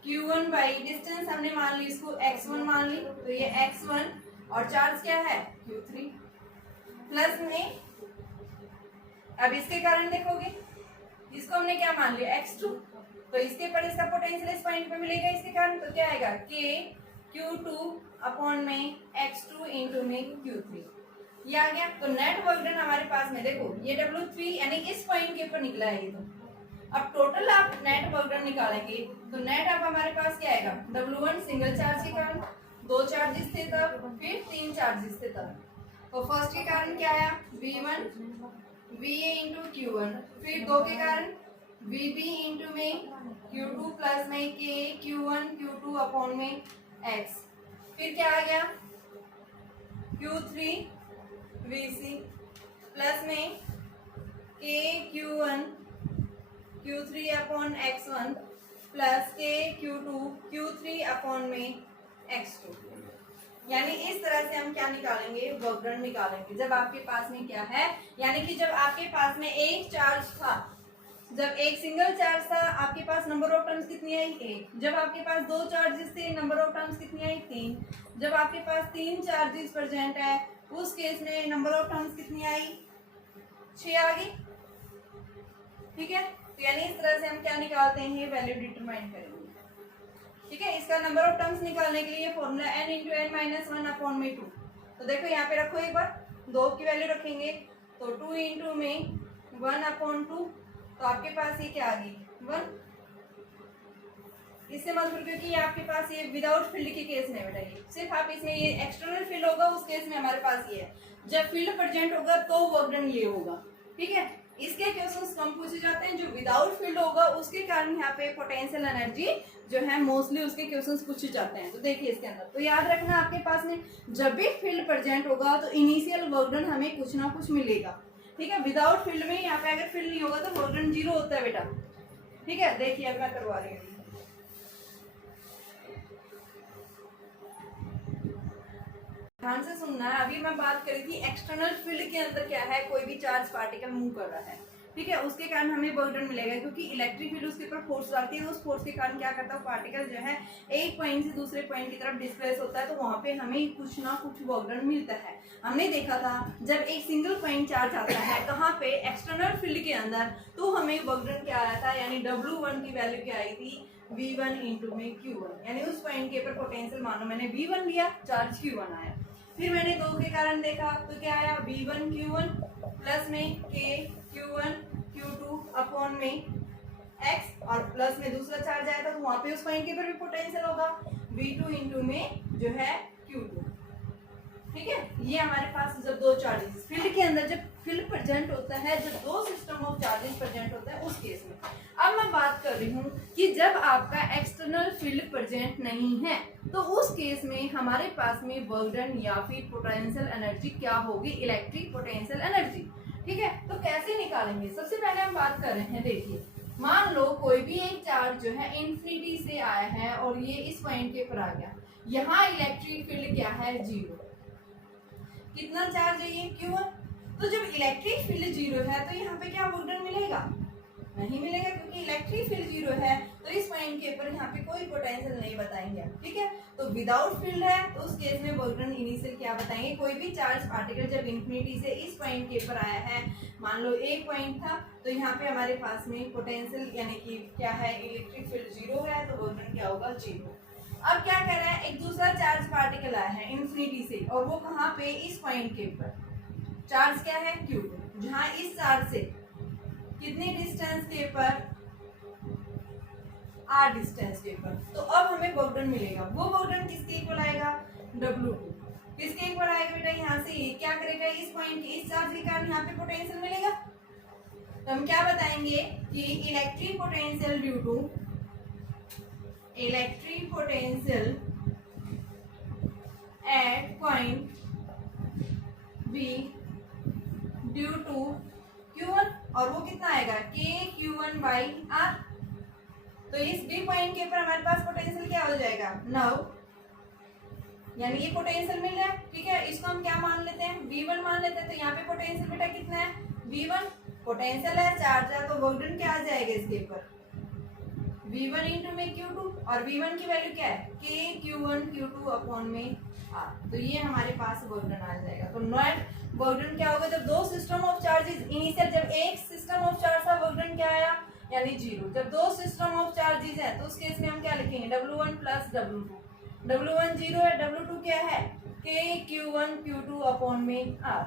Q1 बाई डिस्टेंस हमने मान ली इसको x1 मान ली, तो ये x1 और चार्ज क्या है Q3, प्लस में अब इसके कारण देखोगे इसको हमने क्या मान लिया x2, तो इसके पर इसका पोटेंशियल इस पॉइंट पे मिलेगा, इसके कारण तो क्या आएगा के Q2 अपॉन में x2 इंटू में Q3, ये आ गया। तो नेट वर्क डन हमारे पास में देखो ये W3 यानी इस पॉइंट के ऊपर निकला है ये। तो अब टोटल आप नेट वर्क डन निकालेंगे तो नेट अब हमारे पास क्या आएगा, W1 सिंगल चार्ज के कारण 2 चार्जेस थे तब, फिर 3 चार्जेस थे तब। तो फर्स्ट के कारण क्या आया V1 VA इंटू Q1, फिर 2 के कारण VB इंटू में Q2 प्लस में के Q1 Q2 अपॉन में x, फिर क्या आ गया Q3 VC प्लस में के Q1 Q3 upon x1 plus के Q2 Q3 अपॉन में x2। यानी इस तरह से हम क्या निकालेंगे, वर्क डन निकालेंगे जब आपके पास में क्या है, यानी कि जब आपके पास में एक चार्ज था, जब एक सिंगल चार्ज था आपके पास नंबर ऑफ टर्म्स कितनी आई 1, जब आपके पास 2 चार्जेस थे नंबर ऑफ टर्म्स कितनी आई 3, जब आपके पास 3 चार्जेस प्रेजेंट है उस केस में नंबर ऑफ टर्म्स कितनी आई 6 आ गई। ठीक है, तो यानी इस तरह से हम क्या निकालते हैं, वैल्यू डिटरमाइन करेंगे। ठीक है, इसका नंबर ऑफ टर्म्स निकालने के लिए formula n into n minus 1 upon में 2। तो देखो यहाँ पे रखो एक बार, 2 की वैल्यू रखेंगे तो 2 इंटू में 1 अपॉन 2, तो आपके पास ये क्या आ गई 1, इससे मतलब क्योंकि ये आपके पास ये विदाउट फील्ड के केस में बताइए, सिर्फ आप इसमें ये एक्सटर्नल फील्ड होगा उस केस में हमारे पास ये है, जब फील्ड प्रेजेंट होगा तो वर्क डन ये होगा। ठीक है, इसके क्वेश्चंस कम पूछे जाते हैं, जो विदाउट फील्ड होगा उसके कारण यहाँ पे पोटेंशियल एनर्जी जो है मोस्टली उसके क्वेश्चंस पूछे जाते हैं। तो देखिए इसके अंदर तो याद रखना आपके पास में जब भी फील्ड प्रेजेंट होगा तो इनिशियल वर्क डन हमें कुछ ना कुछ मिलेगा। ठीक है, विदाउट फील्ड में यहाँ पे अगर फील्ड नहीं होगा तो वर्क डन 0 होता है बेटा। ठीक है, देखिए अब मैं करवा रही हूँ, ध्यान से सुनना है। अभी मैं बात करी थी एक्सटर्नल फील्ड के अंदर क्या है, कोई भी चार्ज पार्टिकल मूव कर रहा है। ठीक है, उसके कारण हमें वर्क डन मिलेगा, क्योंकि इलेक्ट्रिक फील्ड उसके ऊपर फोर्स डालती है, उस फोर्स के कारण क्या करता है पार्टिकल जो है एक पॉइंट से दूसरे पॉइंट की तरफ डिस्प्लेस होता है, तो वहां पे हमें कुछ ना कुछ वर्क डन मिलता है। हमने देखा था जब एक सिंगल पॉइंट चार्ज आता है कहाँ पे, एक्सटर्नल फील्ड के अंदर, तो हमें वर्क डन क्या आया था, यानी W1 की वैल्यू क्या आई थी, V1 इंटू में Q1, यानी उस पॉइंट के ऊपर पोटेंशियल मानो मैंने V1 लिया, चार्ज Q1 आया। फिर मैंने दो के कारण देखा तो क्या आया, V1 Q1 प्लस में K Q1 Q2 अपॉन में X, और प्लस में दूसरा चार्ज आया था तो वहां पे उस पॉइंट के ऊपर भी पोटेंशियल होगा V2 इंटू में जो है Q2। ठीक है, ये हमारे पास जब दो चार्जेस फील्ड के अंदर, जब फील्ड प्रेजेंट होता है, जब दो सिस्टम ऑफ चार्जेस प्रेजेंट होता है उस केस में। अब मैं बात कर रही हूँ कि जब आपका एक्सटर्नल फील्ड प्रेजेंट नहीं है तो उस केस में हमारे पास में वर्क डन या फिर पोटेंशियल एनर्जी क्या होगी, इलेक्ट्रिक पोटेंशियल एनर्जी। ठीक है, तो कैसे निकालेंगे, सबसे पहले हम बात कर रहे हैं, देखिए मान लो कोई भी एक चार्ज जो है इंफिनिटी से आया है और ये इस पॉइंट के ऊपर आ गया, यहाँ इलेक्ट्रिक फील्ड क्या है, 0। कितना चार्ज है ये, Q1। तो जब इलेक्ट्रिक फील्ड 0 है तो यहाँ पे क्या वर्क डन मिलेगा, नहीं मिलेगा, क्योंकि इलेक्ट्रिक फील्ड 0 है तो इस पॉइंट के ऊपर यहाँ पे कोई पोटेंशियल नहीं बताएंगे। ठीक है, तो विदाउट फील्ड है तो उस केस में वर्क डन इनिशियल क्या बताएंगे, कोई भी चार्ज पार्टिकल जब इंफिनिटी से इस पॉइंट के ऊपर आया है, मान लो एक पॉइंट था, तो यहाँ पे हमारे पास में पोटेंशियल यानी कि क्या है, इलेक्ट्रिक फील्ड 0 है, तो वर्क डन क्या होगा, 0। अब क्या कर रहा है, एक दूसरा चार्ज पार्टिकल आया है इंफिनिटी से, और वो कहाँ पे, इस पॉइंट के ऊपर, चार्ज क्या है, Q2, जहां इस चार्ज से कितने डिस्टेंस के ऊपर, R डिस्टेंस के ऊपर। तो अब हमें वर्क डन मिलेगा, वो वर्क डन किसके इक्वल आएगा, W2। किसके इक्वल आएगा बेटा, यहाँ से ये क्या करेगा, इस पॉइंट इस चार्ज के कारण यहाँ पे पोटेंशियल मिलेगा, तो हम क्या बताएंगे कि electric potential due to, electric potential at point B due to Q1, और वो कितना आएगा, K Q1 बाई R। तो इस B पॉइंट के ऊपर हमारे पास पोटेंशियल क्या हो जाएगा, 9, यानी ये पोटेंशियल मिल रहा है। ठीक है, इसको हम क्या मान लेते हैं, V1 मान लेते हैं, तो यहाँ पे पोटेंशियल बेटा कितना है, V1, पोटेंशियल है, चार्ज है, तो वर्क डन क्या आ जाएगा इसके ऊपर, V1 इंटू में Q2, और V1 की वैल्यू क्या है, K Q1 Q2 अपॉन में R। तो ये हमारे पास वर्क डन आ जाएगा। तो नेट वर्क डन क्या होगा, जब दो सिस्टम ऑफ चार्जेस इनिशियल, जब एक सिस्टम ऑफ चार्ज था वर्क डन क्या आया, यानी 0। जब दो सिस्टम ऑफ चार्जेस है तो उस केस में हम क्या लिखेंगे, W1 प्लस W2। W1 0 है, W2 क्या है, K Q1 Q2 अपॉन में R।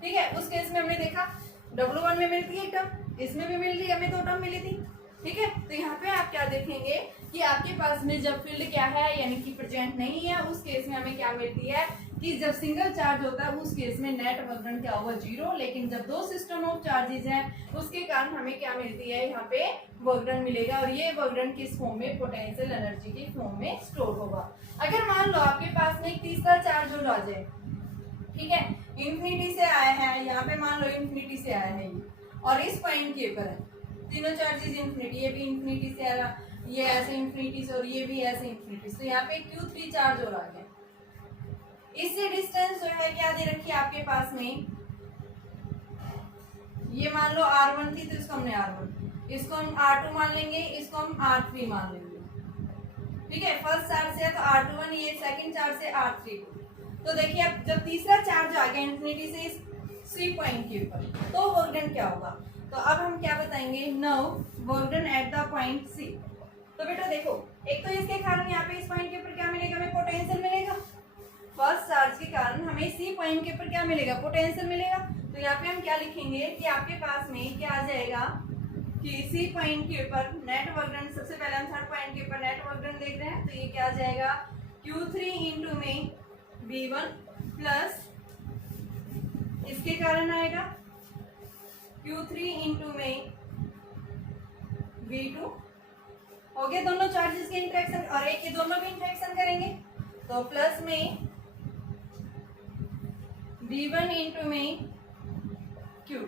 ठीक है, उस केस में हमने देखा W1 में मिलती है एक टर्म, इसमें भी मिल रही है, हमें दो टर्म मिली थी। ठीक है, तो यहाँ पे आप क्या देखेंगे कि आपके पास में जब फील्ड क्या है यानी कि प्रेजेंट नहीं है, उस केस में हमें क्या मिलती है कि जब सिंगल चार्ज होता है उस केस में नेट वर्क डन क्या होगा, 0। लेकिन जब दो सिस्टम ऑफ चार्जेस हैं उसके कारण हमें क्या मिलती है, यहाँ पे वर्क डन मिलेगा, और ये वर्क डन किस फॉर्म में, पोटेंशियल एनर्जी के फॉर्म में स्टोर होगा। अगर मान लो आपके पास में एक तीसरा चार्ज हो जाए, ठीक है, इंफिनिटी से आया है, यहाँ पे मान लो इंफिनिटी से आया है ये, और इस पॉइंट के ऊपर है, तीनों चार्जेस इंफिनिटी, ये भी इंफिनिटी से आ रहा, ये ऐसे इंफिनिटी से, और ये भी ऐसे इंफिनिटी से, तो यहाँ पे Q3 चार्ज हो रहा है। इससे डिस्टेंस जो है क्या दे रखी है आपके पास में, ये मान लो R1 थी तो इसको हमने R1, इसको हम R2 मान लेंगे, इसको हम R3 मान लेंगे। ठीक है, फर्स्ट चार्ज से है तो R21, ये सेकंड चार्ज से R3। तो देखिए अब जब तीसरा चार्ज आ गया इंफिनिटी से इस C पॉइंट के ऊपर, तो वर्क डन क्या होगा, तो अब हम क्या बताएंगे, now work done at the point C। तो बेटा देखो, एक तो इसके कारण यहाँ पे इस पॉइंट के ऊपर क्या मिलेगा, हमें पोटेंशियल मिलेगा, फर्स्ट चार्ज के कारण हमें C पॉइंट के ऊपर क्या मिलेगा, पोटेंशियल मिलेगा। तो यहाँ पे हम क्या लिखेंगे कि आपके पास में क्या आ जाएगा कि C पॉइंट के ऊपर नेट वर्क डन, सबसे पहले हम थर्ड पॉइंट के ऊपर नेट वर्क डन देख रहे हैं, तो ये क्या आ जाएगा, Q3 इंटू में V1 प्लस इसके कारण आएगा Q3 इंटू में V2, हो गया दोनों चार्जेस के इंटरेक्शन, और एक ये दोनों भी इंटरेक्शन करेंगे, तो प्लस में V1 इंटू में Q2।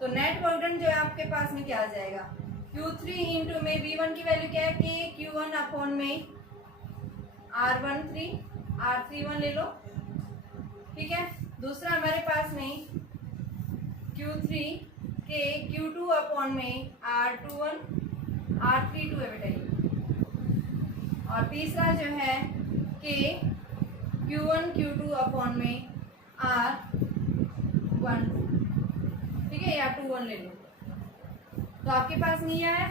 तो नेट वर्क डन जो है आपके पास में क्या आ जाएगा, Q3 इंटू में V1 की वैल्यू क्या है, K Q1 अपॉन में R13, R31 ले लो। ठीक है, दूसरा हमारे पास में Q3 के Q2 अपॉन में R21 R32 है बेटा ये। और तीसरा जो है के Q1 Q2 अपॉन में R12, ठीक है, या 21 ले लो। तो आपके पास नहीं आया,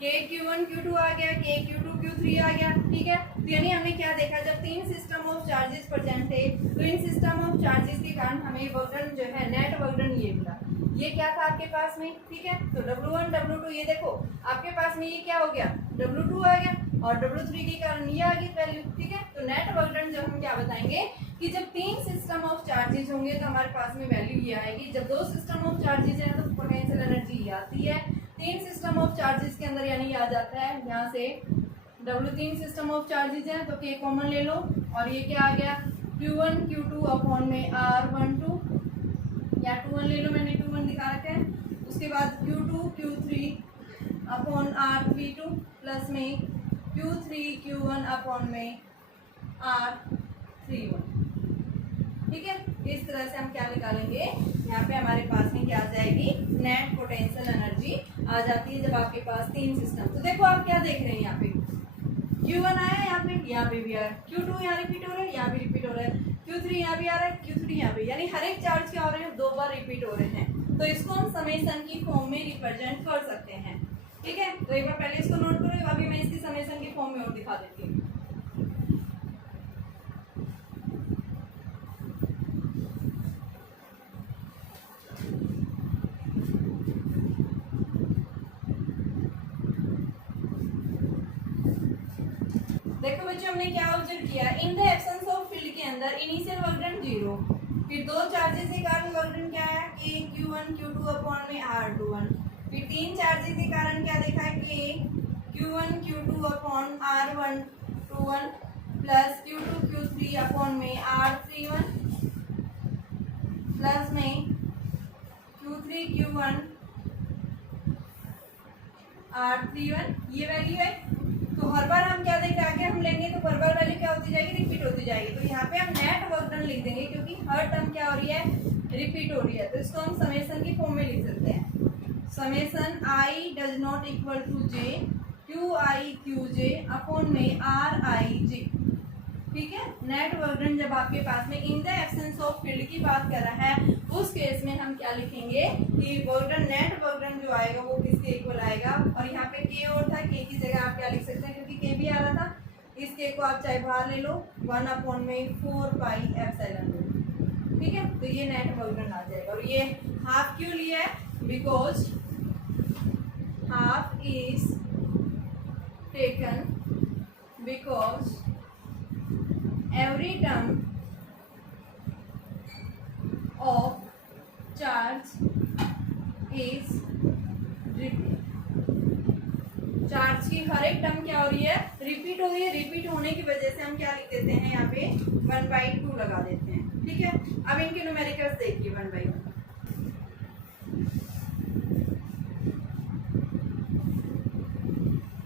के Q1 Q2 आ गया, के Q2 Q3 आ गया, ठीक है। तो यानी हमने क्या देखा, जब तीन सिस्टम ऑफ चार्जेस प्रेजेंट थे तो इन सिस्टम ऑफ चार्जेस के कारण हमें वर्कडन जो है नेट वर्कडन ये मिला। ये क्या था आपके पास में, ठीक है। तो W1 W2 ये देखो आपके पास में ये क्या हो गया, W2 आ गया और W3 के कारण ये आ गई वैल्यू, ठीक है। तो नेट वर्कडन जब हम क्या बताएंगे कि जब तीन सिस्टम ऑफ चार्जेस होंगे तो हमारे पास में वैल्यू ये आएगी। जब दो सिस्टम ऑफ चार्जेस है तो पोटेंशियल एनर्जी ये आती है। तीन सिस्टम ऑफ चार्जेस के अंदर यानी आ जाता है यहाँ से W तीन सिस्टम ऑफ चार्जेस हैं तो K कॉमन ले लो और ये क्या आ गया Q1 Q2 अपॉन में R12 या 21 ले लो, मैंने 21 दिखा रखा है। उसके बाद Q2 Q3 upon R32 plus में Q3 Q1 अपॉन में R31, ठीक है। इस तरह से हम क्या निकालेंगे, यहाँ पे हमारे पास में क्या आ जाएगी, नेट पोटेंशियल एनर्जी आ जाती है जब आपके पास तीन सिस्टम। तो देखो आप क्या देख रहे हैं, यहाँ पे Q1 आया, यहाँ पे भी आया, Q2 यहाँ रिपीट हो रहा है, यहाँ भी रिपीट हो रहा है, Q3 यहाँ भी आ रहा है, Q3 यहाँ पे, यानी हर एक चार्ज क्या हो रहे हैं, दो बार रिपीट हो रहे हैं। तो इसको हम समेशन की फॉर्म में रिप्रेजेंट कर सकते हैं, ठीक है। तो एक बार पहले इसको नोट करो, अभी मैं इसकी समेशन की फॉर्म में और दिखा देती हूँ। देखो बच्चों हमने क्या ऑब्जर्व किया, in the absence of field के अंदर इनिशियल वर्कडन 0, फिर दो चार्जेस के कारण वर्कडन क्या है कि Q1 Q2 अपॉन में R21, फिर तीन चार्जेस के कारण क्या देखा है कि Q1 Q2 upon R121 plus Q2 Q3 upon में R31 प्लस में Q3 Q1 R31, ये वैल्यू है। तो हर बार हम क्या देख आगे हम लेंगे तो हर बार वैल्यू क्या होती जाएगी, रिपीट होती जाएगी। तो यहाँ पे हम नेट वर्कडन लिख देंगे क्योंकि हर टर्म क्या हो रही है, रिपीट हो रही है। तो इसको हम समेशन की फॉर्म में लिख सकते हैं, summation I does not equal to J QI QJ upon में RIJ, ठीक है। नेट वर्कडन जब आपके पास में in the absence of field की बात कर रहा है उस केस में हम क्या लिखेंगे कि वर्कडन नेट वर्कडन जो आएगा वो किसके इक्वल आएगा। और यहाँ पे K और था, K की जगह आप क्या लिख सकते हैं क्योंकि K भी आ रहा था, इस K को आप चाहे बाहर ले लो 1 अपॉन में 4 पाई एप्सिलॉन, ठीक है। तो ये नेट वर्कडन आ जाएगा। और ये हाफ क्यों लिया है, because half is taken because every term of charge is repeat। Charge की हर एक टर्म क्या हो रही है, रिपीट हो रही है। रिपीट होने की वजह से हम क्या लिख देते हैं, यहाँ पे 1/2 लगा देते हैं, ठीक है। अब इनके न्यूमेरिकल्स देखिए 1/1।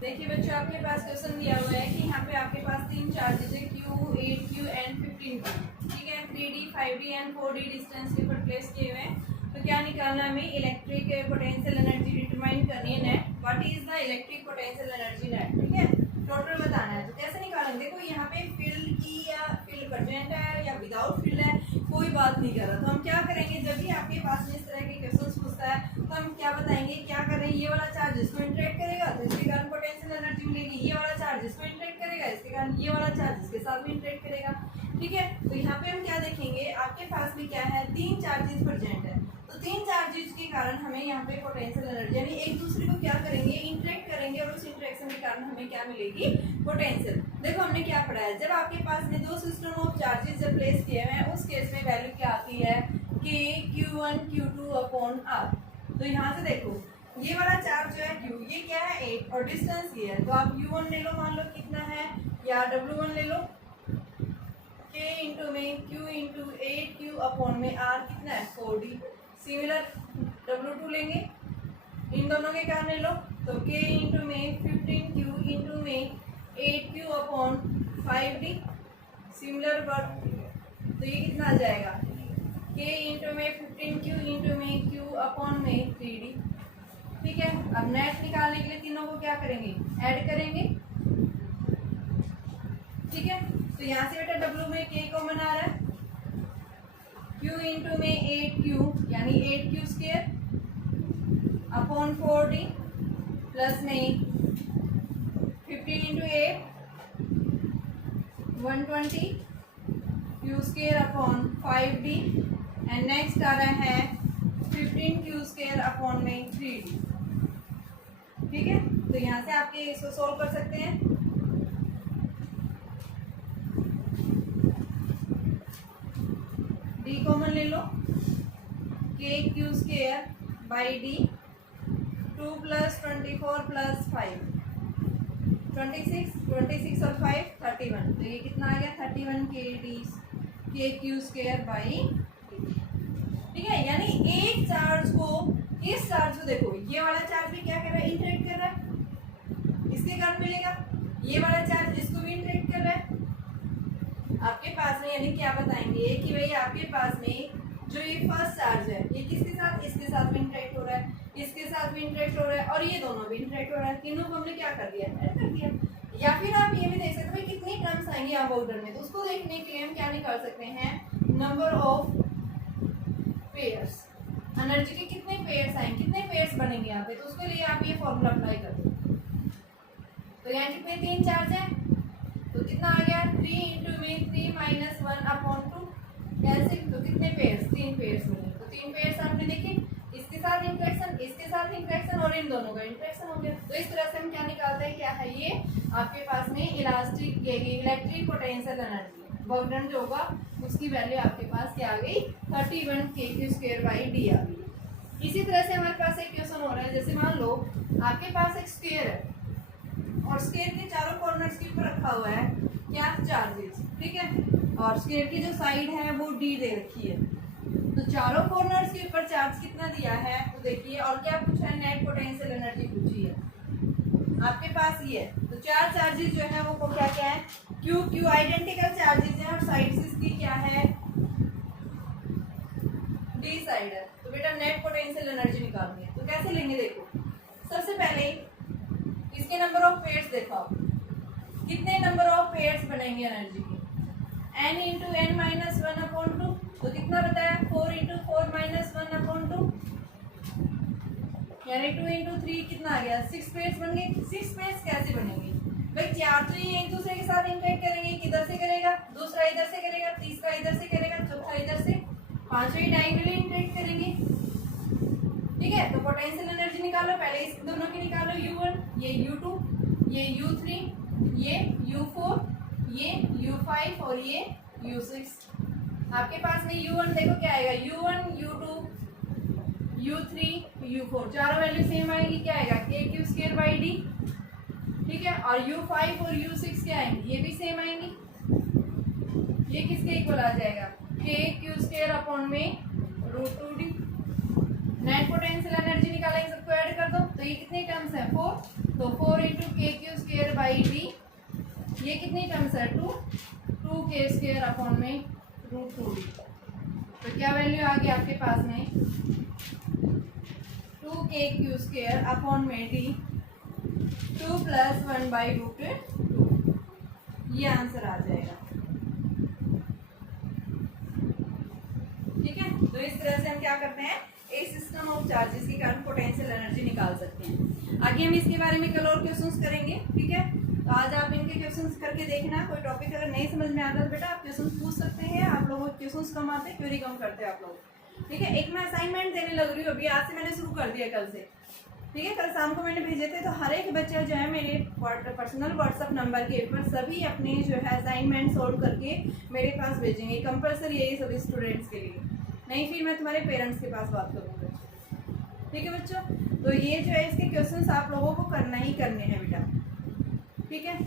देखिए बच्चों आपके पास क्वेश्चन दिया हुआ है कि यहाँ पे आपके पास तीन चार्जेस है Q, 8Q एंड 15Q, ठीक है। 3D 5D and 4D distance के ऊपर प्लेस किए हुए हैं। तो क्या निकालना है हमें, इलेक्ट्रिक पोटेंशियल एनर्जी डिटरमाइन करनी है net, what is the electric potential energy net, ठीक है। टोटल बताना है। तो कैसे निकालेंगे, देखो यहाँ पे फील्ड की या फील्ड प्रेजेंट है या विदाउट फील्ड है कोई बात नहीं कर रहा। तो हम क्या करेंगे, जब भी आपके पास में इस तरह के क्वेश्चन पूछता है तो हम क्या बताएंगे, क्या कर रहे हैं, ये वाला चार्ज इसको इंटरेक्ट करेगा तो इसके कारण पोटेंशियल एनर्जी मिलेगी, ये वाला चार्ज इसको इंटरेक्ट करेगा इसके कारण ये वाला चार्ज इसके साथ भी इंटरेक्ट करेगा, ठीक है। तो यहाँ पे हम क्या देखेंगे, आपके पास में क्या है, तीन चार्जेस प्रेजेंट है। तो तीन चार्जेस के कारण हमें यहाँ पे पोटेंशियल एनर्जी यानी एक दूसरे को क्या करेंगे, इंटरेक्ट करेंगे और उस इंटरेक्शन के कारण हमें क्या मिलेगी, पोटेंशियल। देखो हमने क्या पढ़ा है, जब आपके पास में दो सिस्टम ऑफ चार्जेस जब प्लेस किए हुए हैं उस केस में वैल्यू क्या आती है कि Q1 Q2 अपॉन R। तो यहाँ से देखो ये वाला चार्ज जो है Q, ये क्या है 8 और डिस्टेंस ये है। तो आप U1 ले लो, मान लो कितना है, या W1 ले लो, K इंटू में Q इंटू 8Q अपॉन में R कितना है 4D। सिमिलर W2 लेंगे, इन दोनों के कारण ले लो, तो K इंटू में 15Q इंटू में 8Q upon 5D। Similar work, तो ये कितना आ जाएगा k इंटू में 15q इंटू में q अपॉन में 3d। ठीक है, अब नेट निकालने के लिए तीनों को क्या करेंगे, ऐड करेंगे। ठीक है, तो यहाँ से बेटा w में k कॉमन आ रहा है, q इंटू में 8q यानी 8q square upon 4d plus में 15 into 8 120 q square upon 5d and next आ रहा है 15q स्क्वायर अपॉन में 3d। ठीक है, तो यहाँ से आपके इसको सोल्व कर सकते हैं। d कॉमन ले लो, k q square by d 2 plus 24 plus 5 26 और 5 31, तो ये कितना आ गया 31 के क्यू स्क्वायर बाई। ठीक है, यानी एक चार्ज को, इस चार्ज को देखो, ये वाला चार्ज भी क्या कर रहा है, इंटरेक्ट कर रहा है, इसके कारण मिलेगा। ये वाला चार्ज इसको भी इंटरेक्ट कर रहा है। आपके पास में यानी क्या बताएंगे कि भाई आपके पास में जो ये फर्स्ट चार्ज है ये किसके साथ, इसके साथ भी इंटरेक्ट हो रहा है, इसके साथ भी इंटरेक्ट हो रहा है और ये दोनों भी इंटरेक्ट हो रहा है। तीनों को हमने क्या कर दिया, ऐड कर दिया। या फिर आप ये भी देख सकते हैं कितनी टर्म्स आएंगी यहाँ ऑर्डर में, तो उसको देखने के लिए हम क्या निकाल सकते हैं, नंबर ऑफ पेयर्स, एनर्जी के कितने पेयर्स आएंगे, कितने पेयर्स बनेंगे यहाँ पे, तो उसके लिए आप ये फॉर्मूला अप्लाई कर दो। तो यहाँ कितने तीन चार्ज है, तो कितना आ गया 3 इंटू में 3 माइनस 1 अपॉन 2 कैसे, तो कितने पेयर्स, तीन पेयर्स मिले। तो तीन पेयर्स आपने देखे, इसके साथ इंटरेक्शन, इसके साथ इंटरेक्शन और इन दोनों का इंटरेक्शन हो गया। तो इस तरह से हम क्या निकालते हैं, क्या है ये आपके पास में elastic electric potential energy, work done जो होगा उसकी वैल्यू आपके पास क्या आ गई 31 k स्क्वायर बाई d आ गई। इसी तरह से हमारे पास एक क्वेश्चन हो रहा है, जैसे मान लो आपके पास एक स्क्वायर है और स्क्वायर के चारों कॉर्नर्स के ऊपर रखा हुआ है क्या, चार्जेस। ठीक है, और स्क्वायर की जो साइड है वो d दे रखी है। तो चारों कॉर्नर्स के ऊपर चार्ज कितना दिया है, तो देखिए, और क्या पूछा है, नेट पोटेंशियल एनर्जी पूछी है आपके पास ये। तो चार चार्जेस जो है वो क्या क्या है, क्यू आइडेंटिकल चार्जेस हैं और साइड से इसकी क्या है, डी साइड है। तो बेटा नेट पोटेंशियल एनर्जी निकालनी है, तो कैसे लेंगे, देखो सबसे पहले इसके नंबर ऑफ पेयर्स देखो, कितने नंबर ऑफ पेयर्स बनेंगे एनर्जी के, n into n minus 1 upon 2, तो कितना बताया 4 इंटू 4 माइनस 1 अपॉन 2 यानी 2 इंटू 3 कितना आ गया, 6 पेयर्स बन गए। 6 पेयर्स कैसे बनेंगे भाई, चार तो ये एक दूसरे के साथ इंटरेक्ट करेंगे, किधर से करेगा, दूसरा इधर से करेगा, तीसरा इधर से करेगा, चौथा इधर से, पांचवी डायगोनली इंटरेक्ट करेंगे। ठीक है, तो पोटेंशियल एनर्जी निकालो, पहले इस दोनों की निकालो, U1 ये U2 ये U3 ये U4 ये U5 और ये U6। आपके पास में U1 देखो क्या आएगा, U1 U2 U3 U4 चारों वैल्यू सेम आएगी, क्या आएगा k Q square by d। ठीक है, और U5 और U6 क्या आएंगी, ये भी सेम आएंगी, ये किसके इक्वल आ जाएगा, k क्यू स्क्वायर अपॉन में √2d। नेट पोटेंशियल एनर्जी निकालेंगे, सबको ऐड कर दो, तो ये कितनी टर्म्स है 4, तो 4 इंटू के क्यू स्क्वायर बाई डी, ये कितनी टर्म्स है 2 k स्क्वायर अपॉन में √2d। तो क्या वैल्यू आ गई आपके पास में 2k क्यू स्क्वायर अपॉन में d 2 प्लस 1 बाई √2, ये आंसर आ जाएगा। ठीक है, तो इस तरह से हम क्या करते हैं, एक सिस्टम ऑफ चार्जेस के कारण पोटेंशियल एनर्जी निकाल सकते हैं। आगे हम इसके बारे में कल और क्वेश्चंस करेंगे। ठीक है, तो आज आप इनके क्वेश्चंस करके देखना, कोई टॉपिक अगर नहीं समझ में आता तो बेटा आप क्वेश्चंस पूछ सकते हैं। आप लोगों को क्वेश्चंस कम आते, क्वेरी कम करते हैं आप लोग। ठीक है, एक मैं असाइनमेंट देने लग रही हूँ अभी, आज से मैंने शुरू कर दिया, कल से। ठीक है, कल शाम को मैंने भेजे थे, तो हर एक बच्चा जो है मेरे पर्सनल व्हाट्सअप नंबर के ऊपर सभी अपने जो है असाइनमेंट सोल्व करके मेरे पास भेजेंगे। कंपलसरी है ये सभी स्टूडेंट्स के लिए, नहीं फिर मैं तुम्हारे पेरेंट्स के पास बात करूँगा। ठीक है बच्चों, तो ये जो है इसके क्वेश्चंस आप लोगों को करना ही करने हैं बेटा। ठीक है।